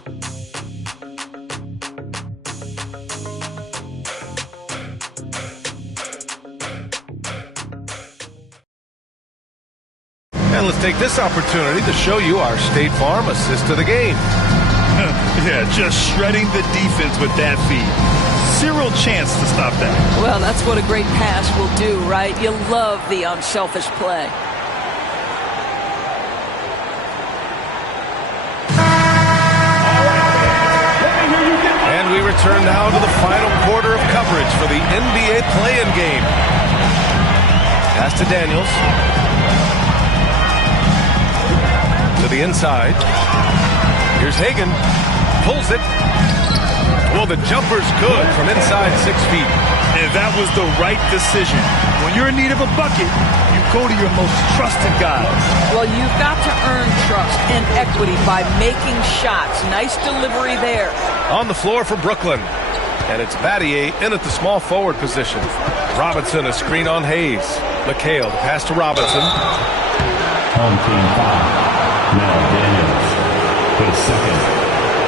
And let's take this opportunity to show you our State Farm assist to the game. Yeah, just shredding the defense with that feed. Zero chance to stop that. Well, that's what a great pass will do, right? You love the unselfish play. And we return now to the final quarter of coverage for the NBA play-in game. Pass to Daniels. To the inside. Here's Hagan. Pulls it. Well, the jumper's good from inside 6 feet. And that was the right decision. When you're in need of a bucket, you go to your most trusted guys. Well, you've got to earn trust and equity by making shots. Nice delivery there. On the floor for Brooklyn. And it's Battier in at the small forward position. Robinson, a screen on Hayes. McHale, the pass to Robinson. Home team foul. Now Daniels. His second.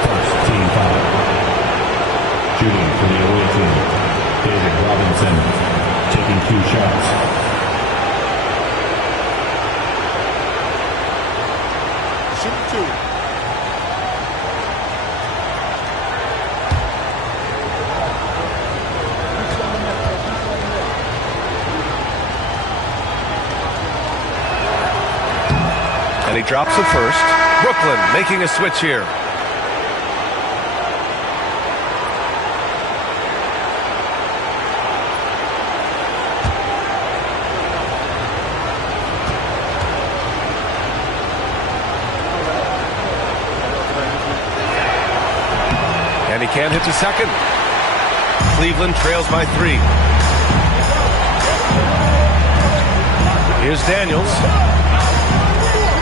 First team foul. Shooting for the away team. David Robinson taking 2 shots. Shoot 2. And he drops it first. Brooklyn making a switch here. And he can't hit the second. Cleveland trails by 3. Here's Daniels.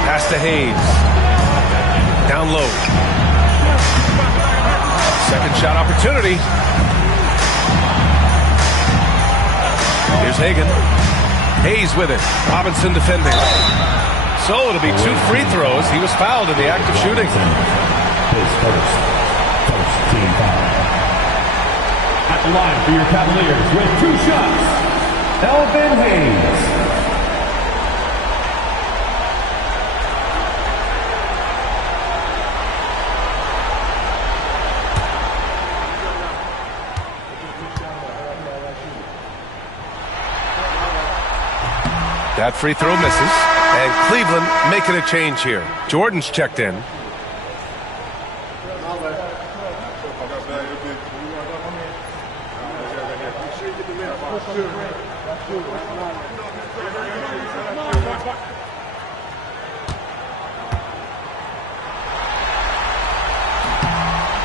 Pass to Hayes. Down low. shot opportunity. Here's Hagan. Hayes with it. Robinson defending. So it'll be 2 free throws. He was fouled in the act of shooting. His first team foul. At the line for your Cavaliers with 2 shots, Elvin Hayes. That free throw misses, and Cleveland making a change here. Jordan's checked in.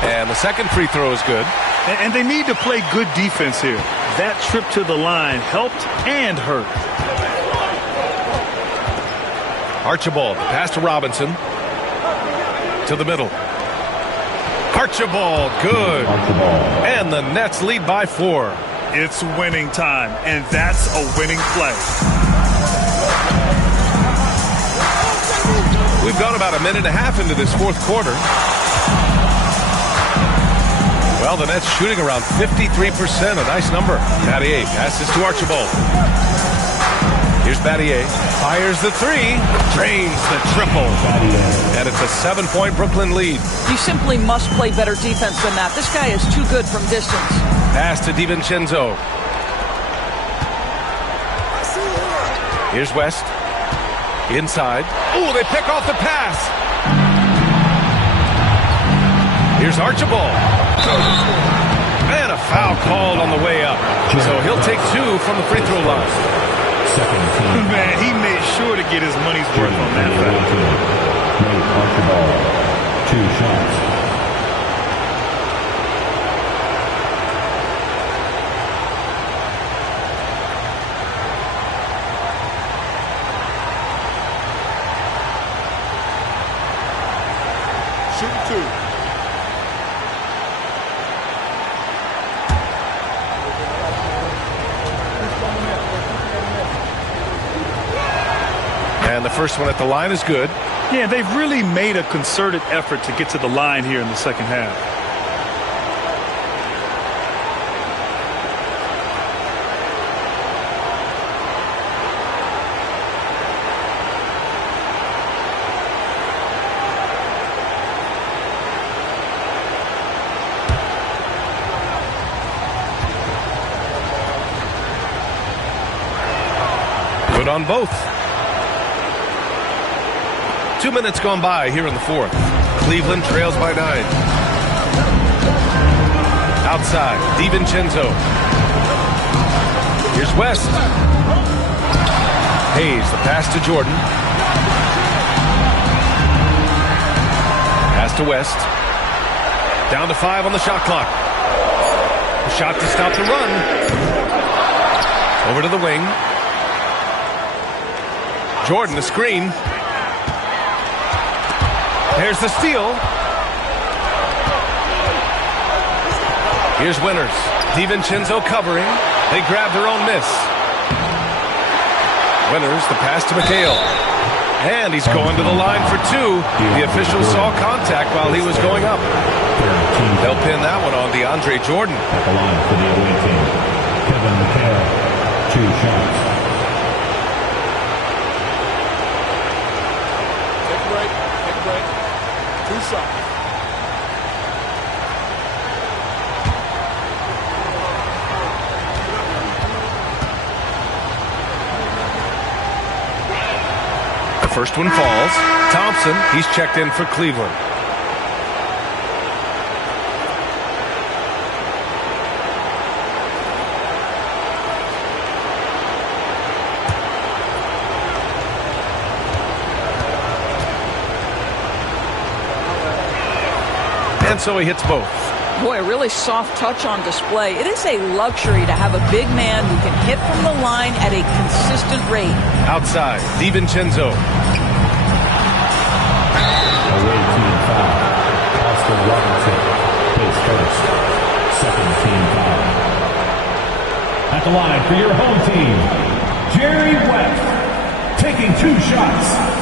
And the second free throw is good. And they need to play good defense here. That trip to the line helped and hurt. Archibald, pass to Robinson. To the middle. Archibald, good. And the Nets lead by 4. It's winning time, and that's a winning play. We've gone about a minute and a half into this fourth quarter. Well, the Nets shooting around 53%, a nice number. Battier passes to Archibald. Here's Battier, fires the 3, drains the triple. And it's a 7-point Brooklyn lead. You simply must play better defense than that. This guy is too good from distance. Pass to DiVincenzo. Here's West. Inside. Ooh, they pick off the pass. Here's Archibald. And a foul called on the way up. So he'll take 2 from the free throw line. Man, he made sure to get his money's worth on that foul. Archibald, 2 shots. Shoot 2. And the first one at the line is good. Yeah, they've really made a concerted effort to get to the line here in the second half. Good on both. 2 minutes gone by here in the fourth. Cleveland trails by 9. Outside, DiVincenzo. Here's West. Hayes, the pass to Jordan. Pass to West. Down to 5 on the shot clock. A shot to stop the run. Over to the wing. Jordan, the screen. There's the steal. Here's Winters. DiVincenzo covering. They grab their own miss. Winters, the pass to McHale. And he's going to the line for 2. The official saw contact while he was going up. They'll pin that one on DeAndre Jordan. At the line for the away team, Kevin McHale, 2 shots. Take a break. 2 shots. The first one falls. Thompson, he's checked in for Cleveland. And so he hits both. Boy, a really soft touch on display. It is a luxury to have a big man who can hit from the line at a consistent rate. Outside, DiVincenzo. Away team foul. Oscar Robinson, his first. second team foul. At the line for your home team, Jerry West, taking 2 shots.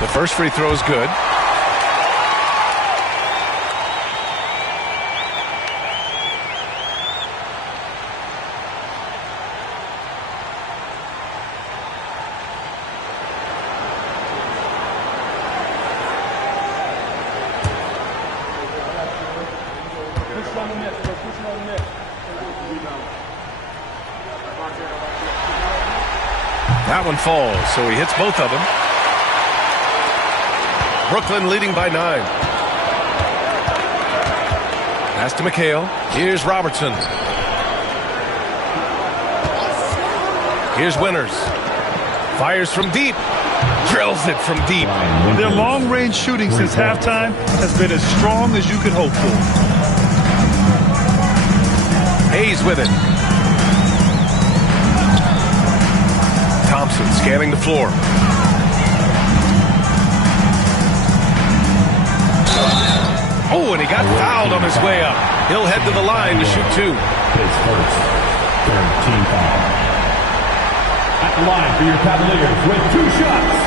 The first free throw is good. That one falls, so he hits both of them. Brooklyn leading by 9. Pass to McHale. Here's Robertson. Here's Winters. Fires from deep. Drills it from deep. Their long-range shooting since halftime has been as strong as you could hope for. Hayes with it. Thompson scanning the floor. Oh, and he got fouled on his way up. He'll head to the line to shoot 2. His first, third team foul. At the line for your Cavaliers with 2 shots,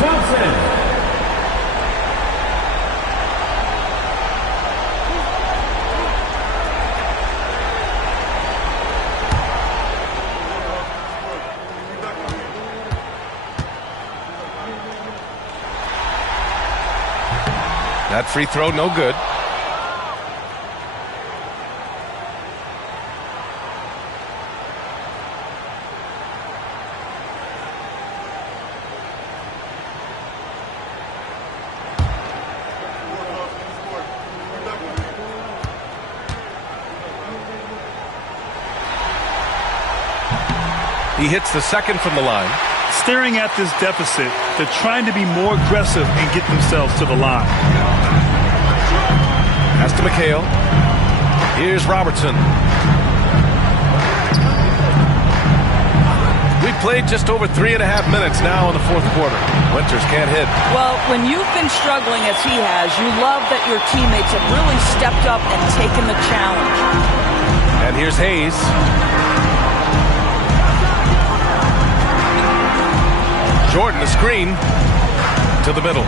Thompson. That free throw, no good. He hits the second from the line. Staring at this deficit, they're trying to be more aggressive and get themselves to the line. Pass to McHale. Here's Robertson. We've played just over 3.5 minutes now in the fourth quarter. Winters can't hit. Well, when you've been struggling as he has, you love that your teammates have really stepped up and taken the challenge. And here's Hayes. Jordan, the screen to the middle.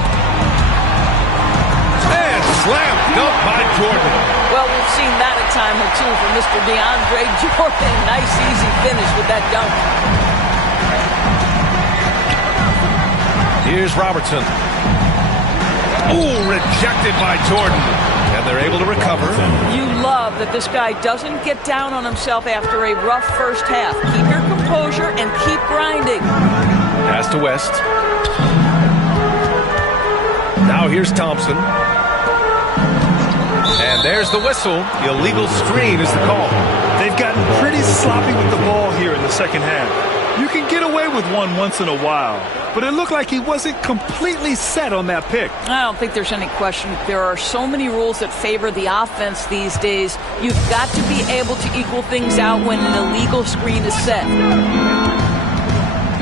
And slam dunk by Jordan. Well, we've seen that a time or two from Mr. DeAndre Jordan. Nice, easy finish with that dunk. Here's Robertson. Ooh, rejected by Jordan. And they're able to recover. You love that this guy doesn't get down on himself after a rough first half. Keep your composure and keep grinding. Pass to West. Now here's Thompson. And there's the whistle. The illegal screen is the call. They've gotten pretty sloppy with the ball here in the second half. You can get away with one once in a while, but it looked like he wasn't completely set on that pick. I don't think there's any question. There are so many rules that favor the offense these days. You've got to be able to equal things out when an illegal screen is set.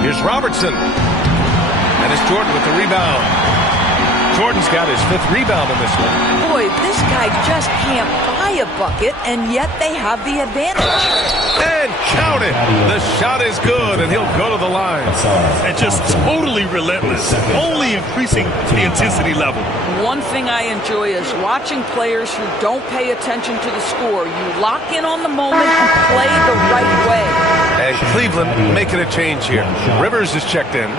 Here's Robertson. And it's Jordan with the rebound. Jordan's got his 5th rebound in this one. Boy, this guy just can't buy a bucket, and yet they have the advantage. And count it. The shot is good, and he'll go to the line. And just totally relentless, only increasing the intensity level. One thing I enjoy is watching players who don't pay attention to the score. You lock in on the moment and play the right way. And Cleveland making a change here. Rivers is checked in.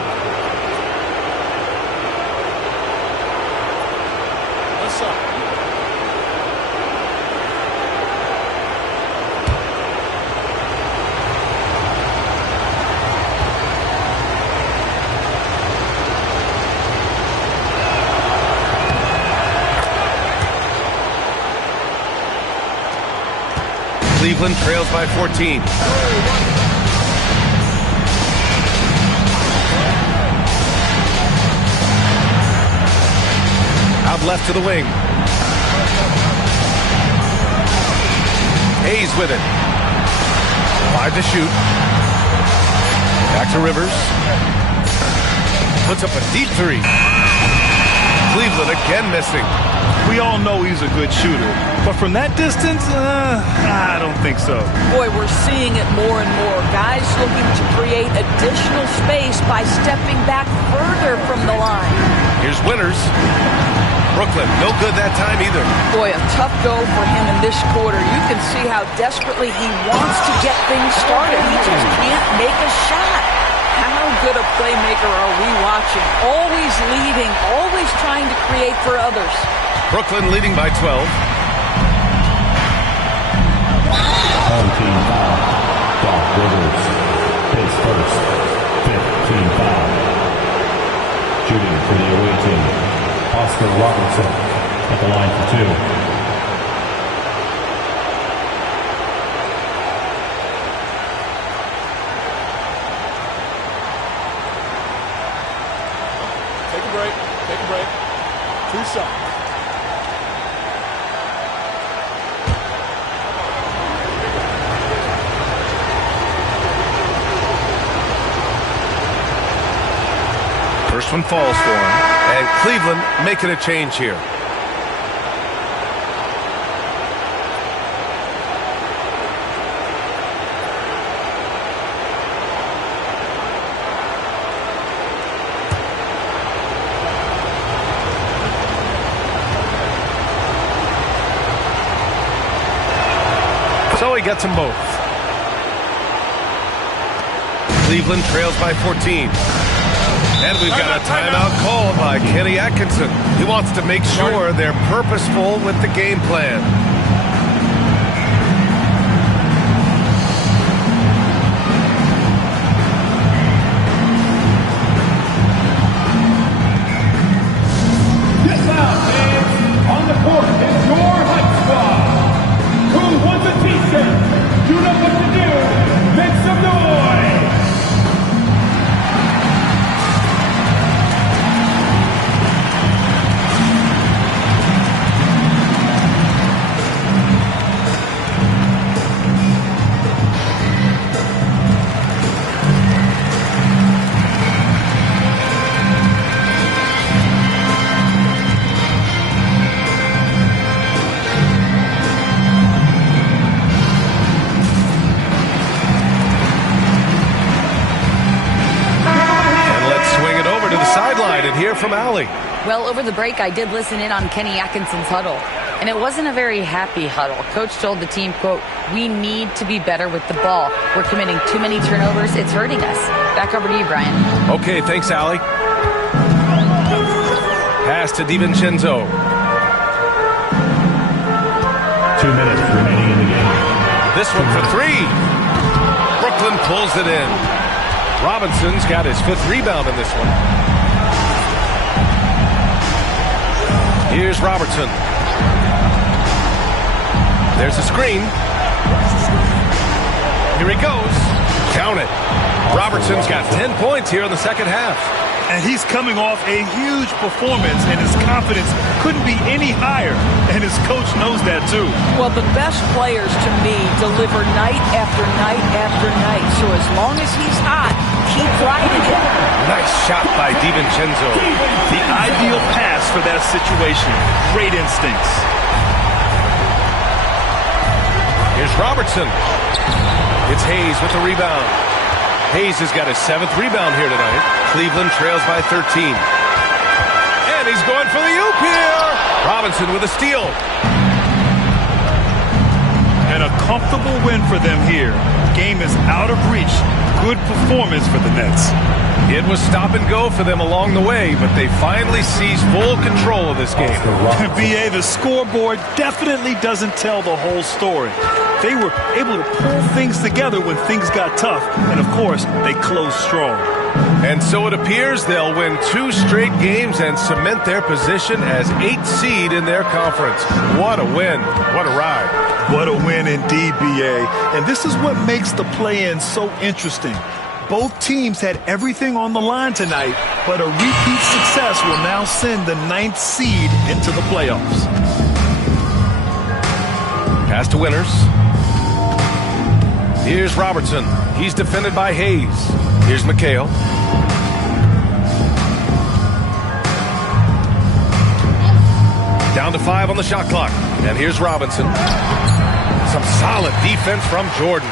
Cleveland trails by 14. left to the wing. Hayes with it. 5 to shoot. Back to Rivers. Puts up a deep three. Cleveland again missing. We all know he's a good shooter, but from that distance, I don't think so. Boy, we're seeing it more and more. Guys looking to create additional space by stepping back further from the line. Here's Winters. Brooklyn, no good that time either. Boy, a tough go for him in this quarter. You can see how desperately he wants to get things started. He just can't make a shot. How good a playmaker are we watching? Always leading, always trying to create for others. Brooklyn leading by 12. Home team foul. Doc Rivers. His first. 5th team foul. Shooting for the away team. Oscar Robertson at the line for 2. Take a break. Take a break. 2 shots. First one falls for him. And Cleveland making a change here. So he gets them both. Cleveland trails by 14. And we've got a timeout called by Kenny Atkinson. He wants to make sure they're purposeful with the game plan. This out, fans. On the court is your hype squad. Who wants a t-shirt? You know what to do. Make some noise. Hear from Allie. Well, over the break, I did listen in on Kenny Atkinson's huddle, and it wasn't a very happy huddle. Coach told the team, quote, "We need to be better with the ball. We're committing too many turnovers. It's hurting us." Back over to you, Brian. Okay, thanks, Allie. Pass to DiVincenzo. 2 minutes remaining in the game. This one for 3. Brooklyn pulls it in. Robinson's got his 5th rebound in this one. Here's Robertson. There's a screen. Here he goes. Count it. Robertson's got 10 points here in the second half. And he's coming off a huge performance, and his confidence couldn't be any higher. And his coach knows that, too. Well, the best players, to me, deliver night after night after night. So as long as he's hot, keep riding it. Nice shot by DiVincenzo. The ideal pass for that situation. Great instincts. Here's Robertson. It's Hayes with the rebound. Hayes has got his 7th rebound here tonight. Cleveland trails by 13. And he's going for the oop here. Robinson with a steal. And a comfortable win for them here. Game is out of reach. Good performance for the Nets. It was stop and go for them along the way, but they finally seized full control of this game. B.A., the scoreboard definitely doesn't tell the whole story. They were able to pull things together when things got tough, and of course, they closed strong. And so it appears they'll win 2 straight games and cement their position as 8th seed in their conference. What a win. What a ride. What a win indeed, B.A. And this is what makes the play-in so interesting. Both teams had everything on the line tonight, but a repeat success will now send the 9th seed into the playoffs. Pass to Winters. Here's Robertson. He's defended by Hayes. Here's McHale. Down to 5 on the shot clock. And here's Robinson. Some solid defense from Jordan.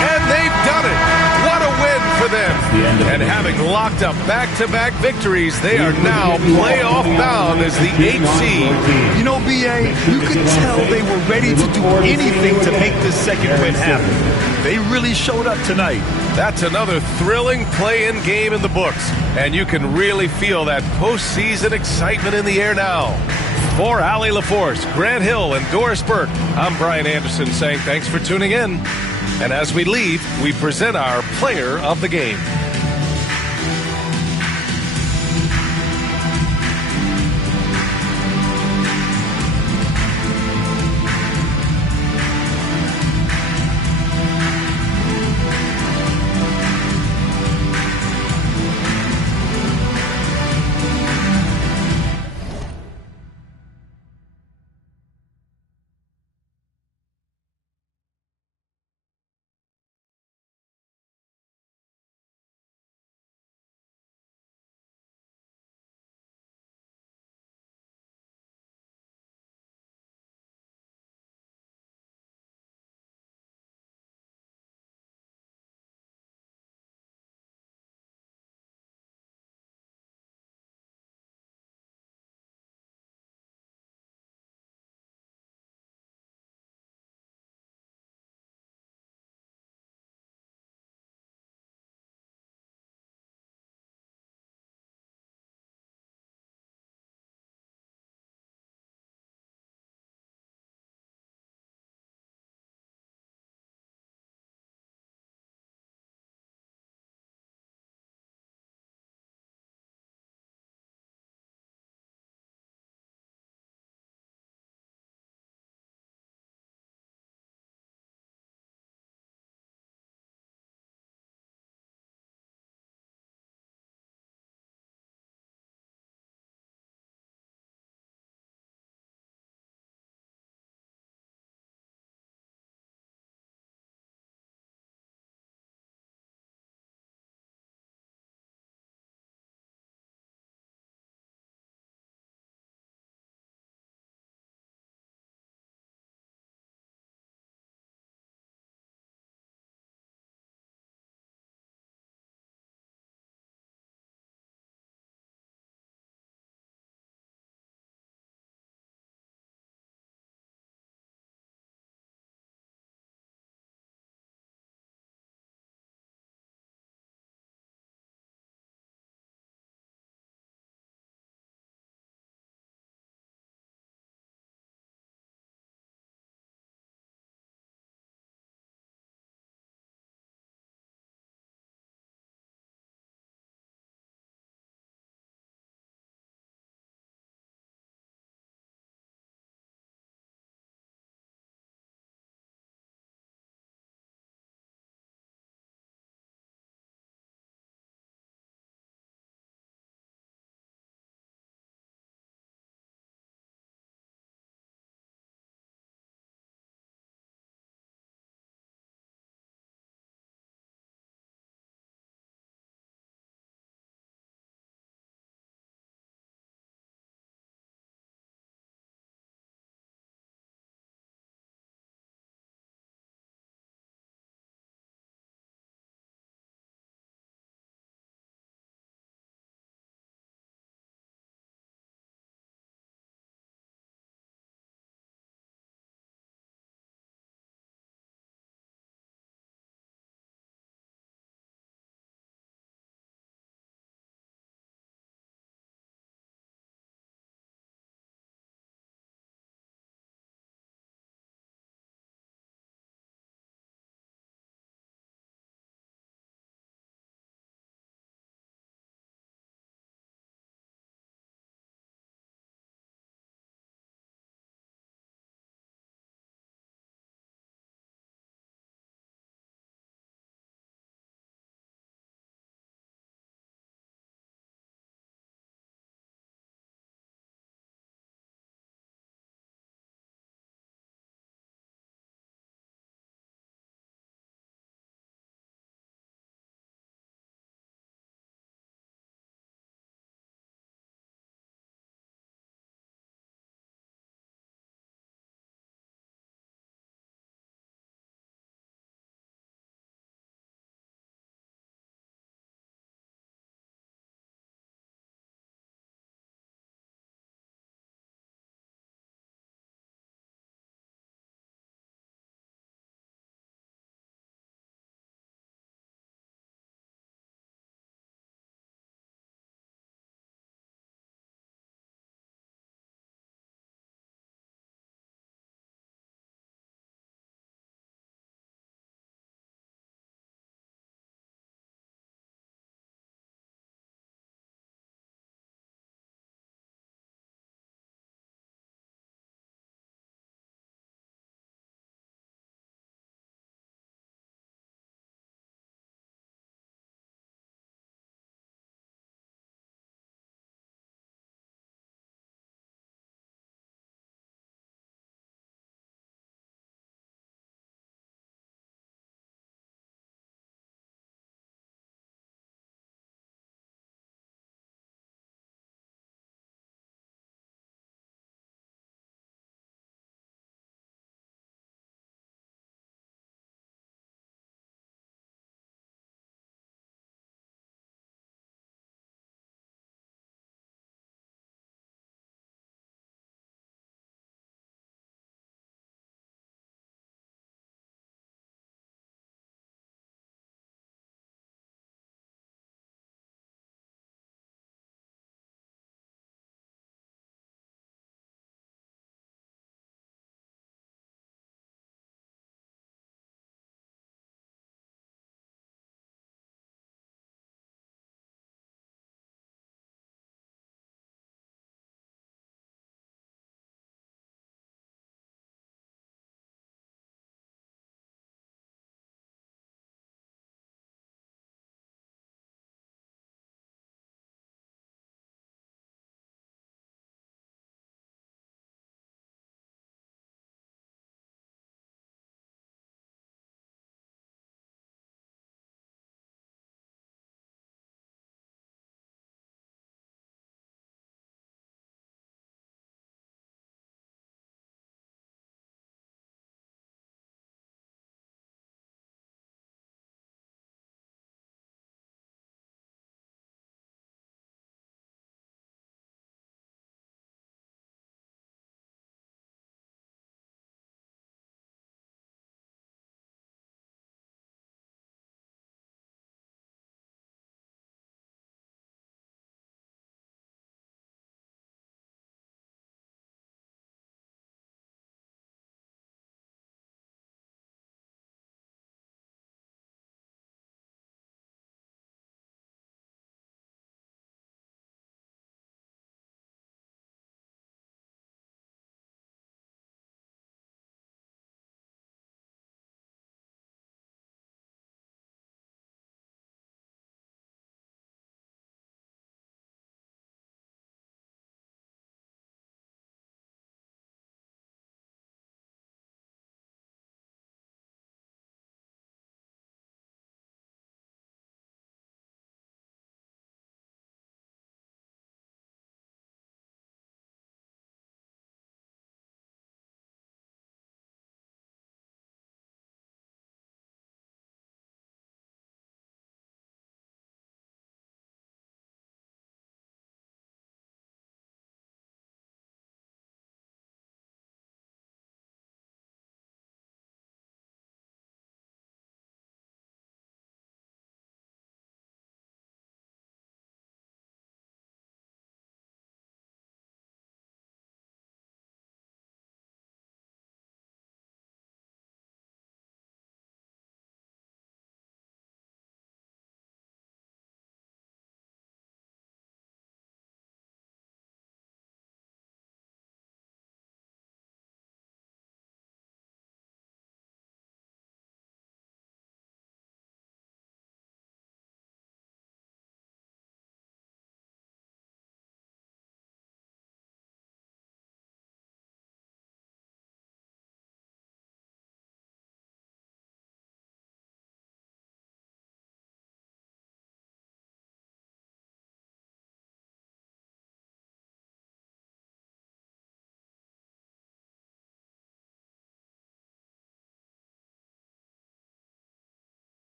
And they've done it. What a win for them. And having locked up back-to-back victories, they are now playoff bound as the 8th seed. You know, B.A., you could tell they were ready to do anything to make this second win happen. They really showed up tonight. That's another thrilling play-in game in the books, and you can really feel that postseason excitement in the air now. For Allie LaForce, Grant Hill, and Doris Burke, I'm Brian Anderson saying thanks for tuning in. And as we leave, we present our player of the game.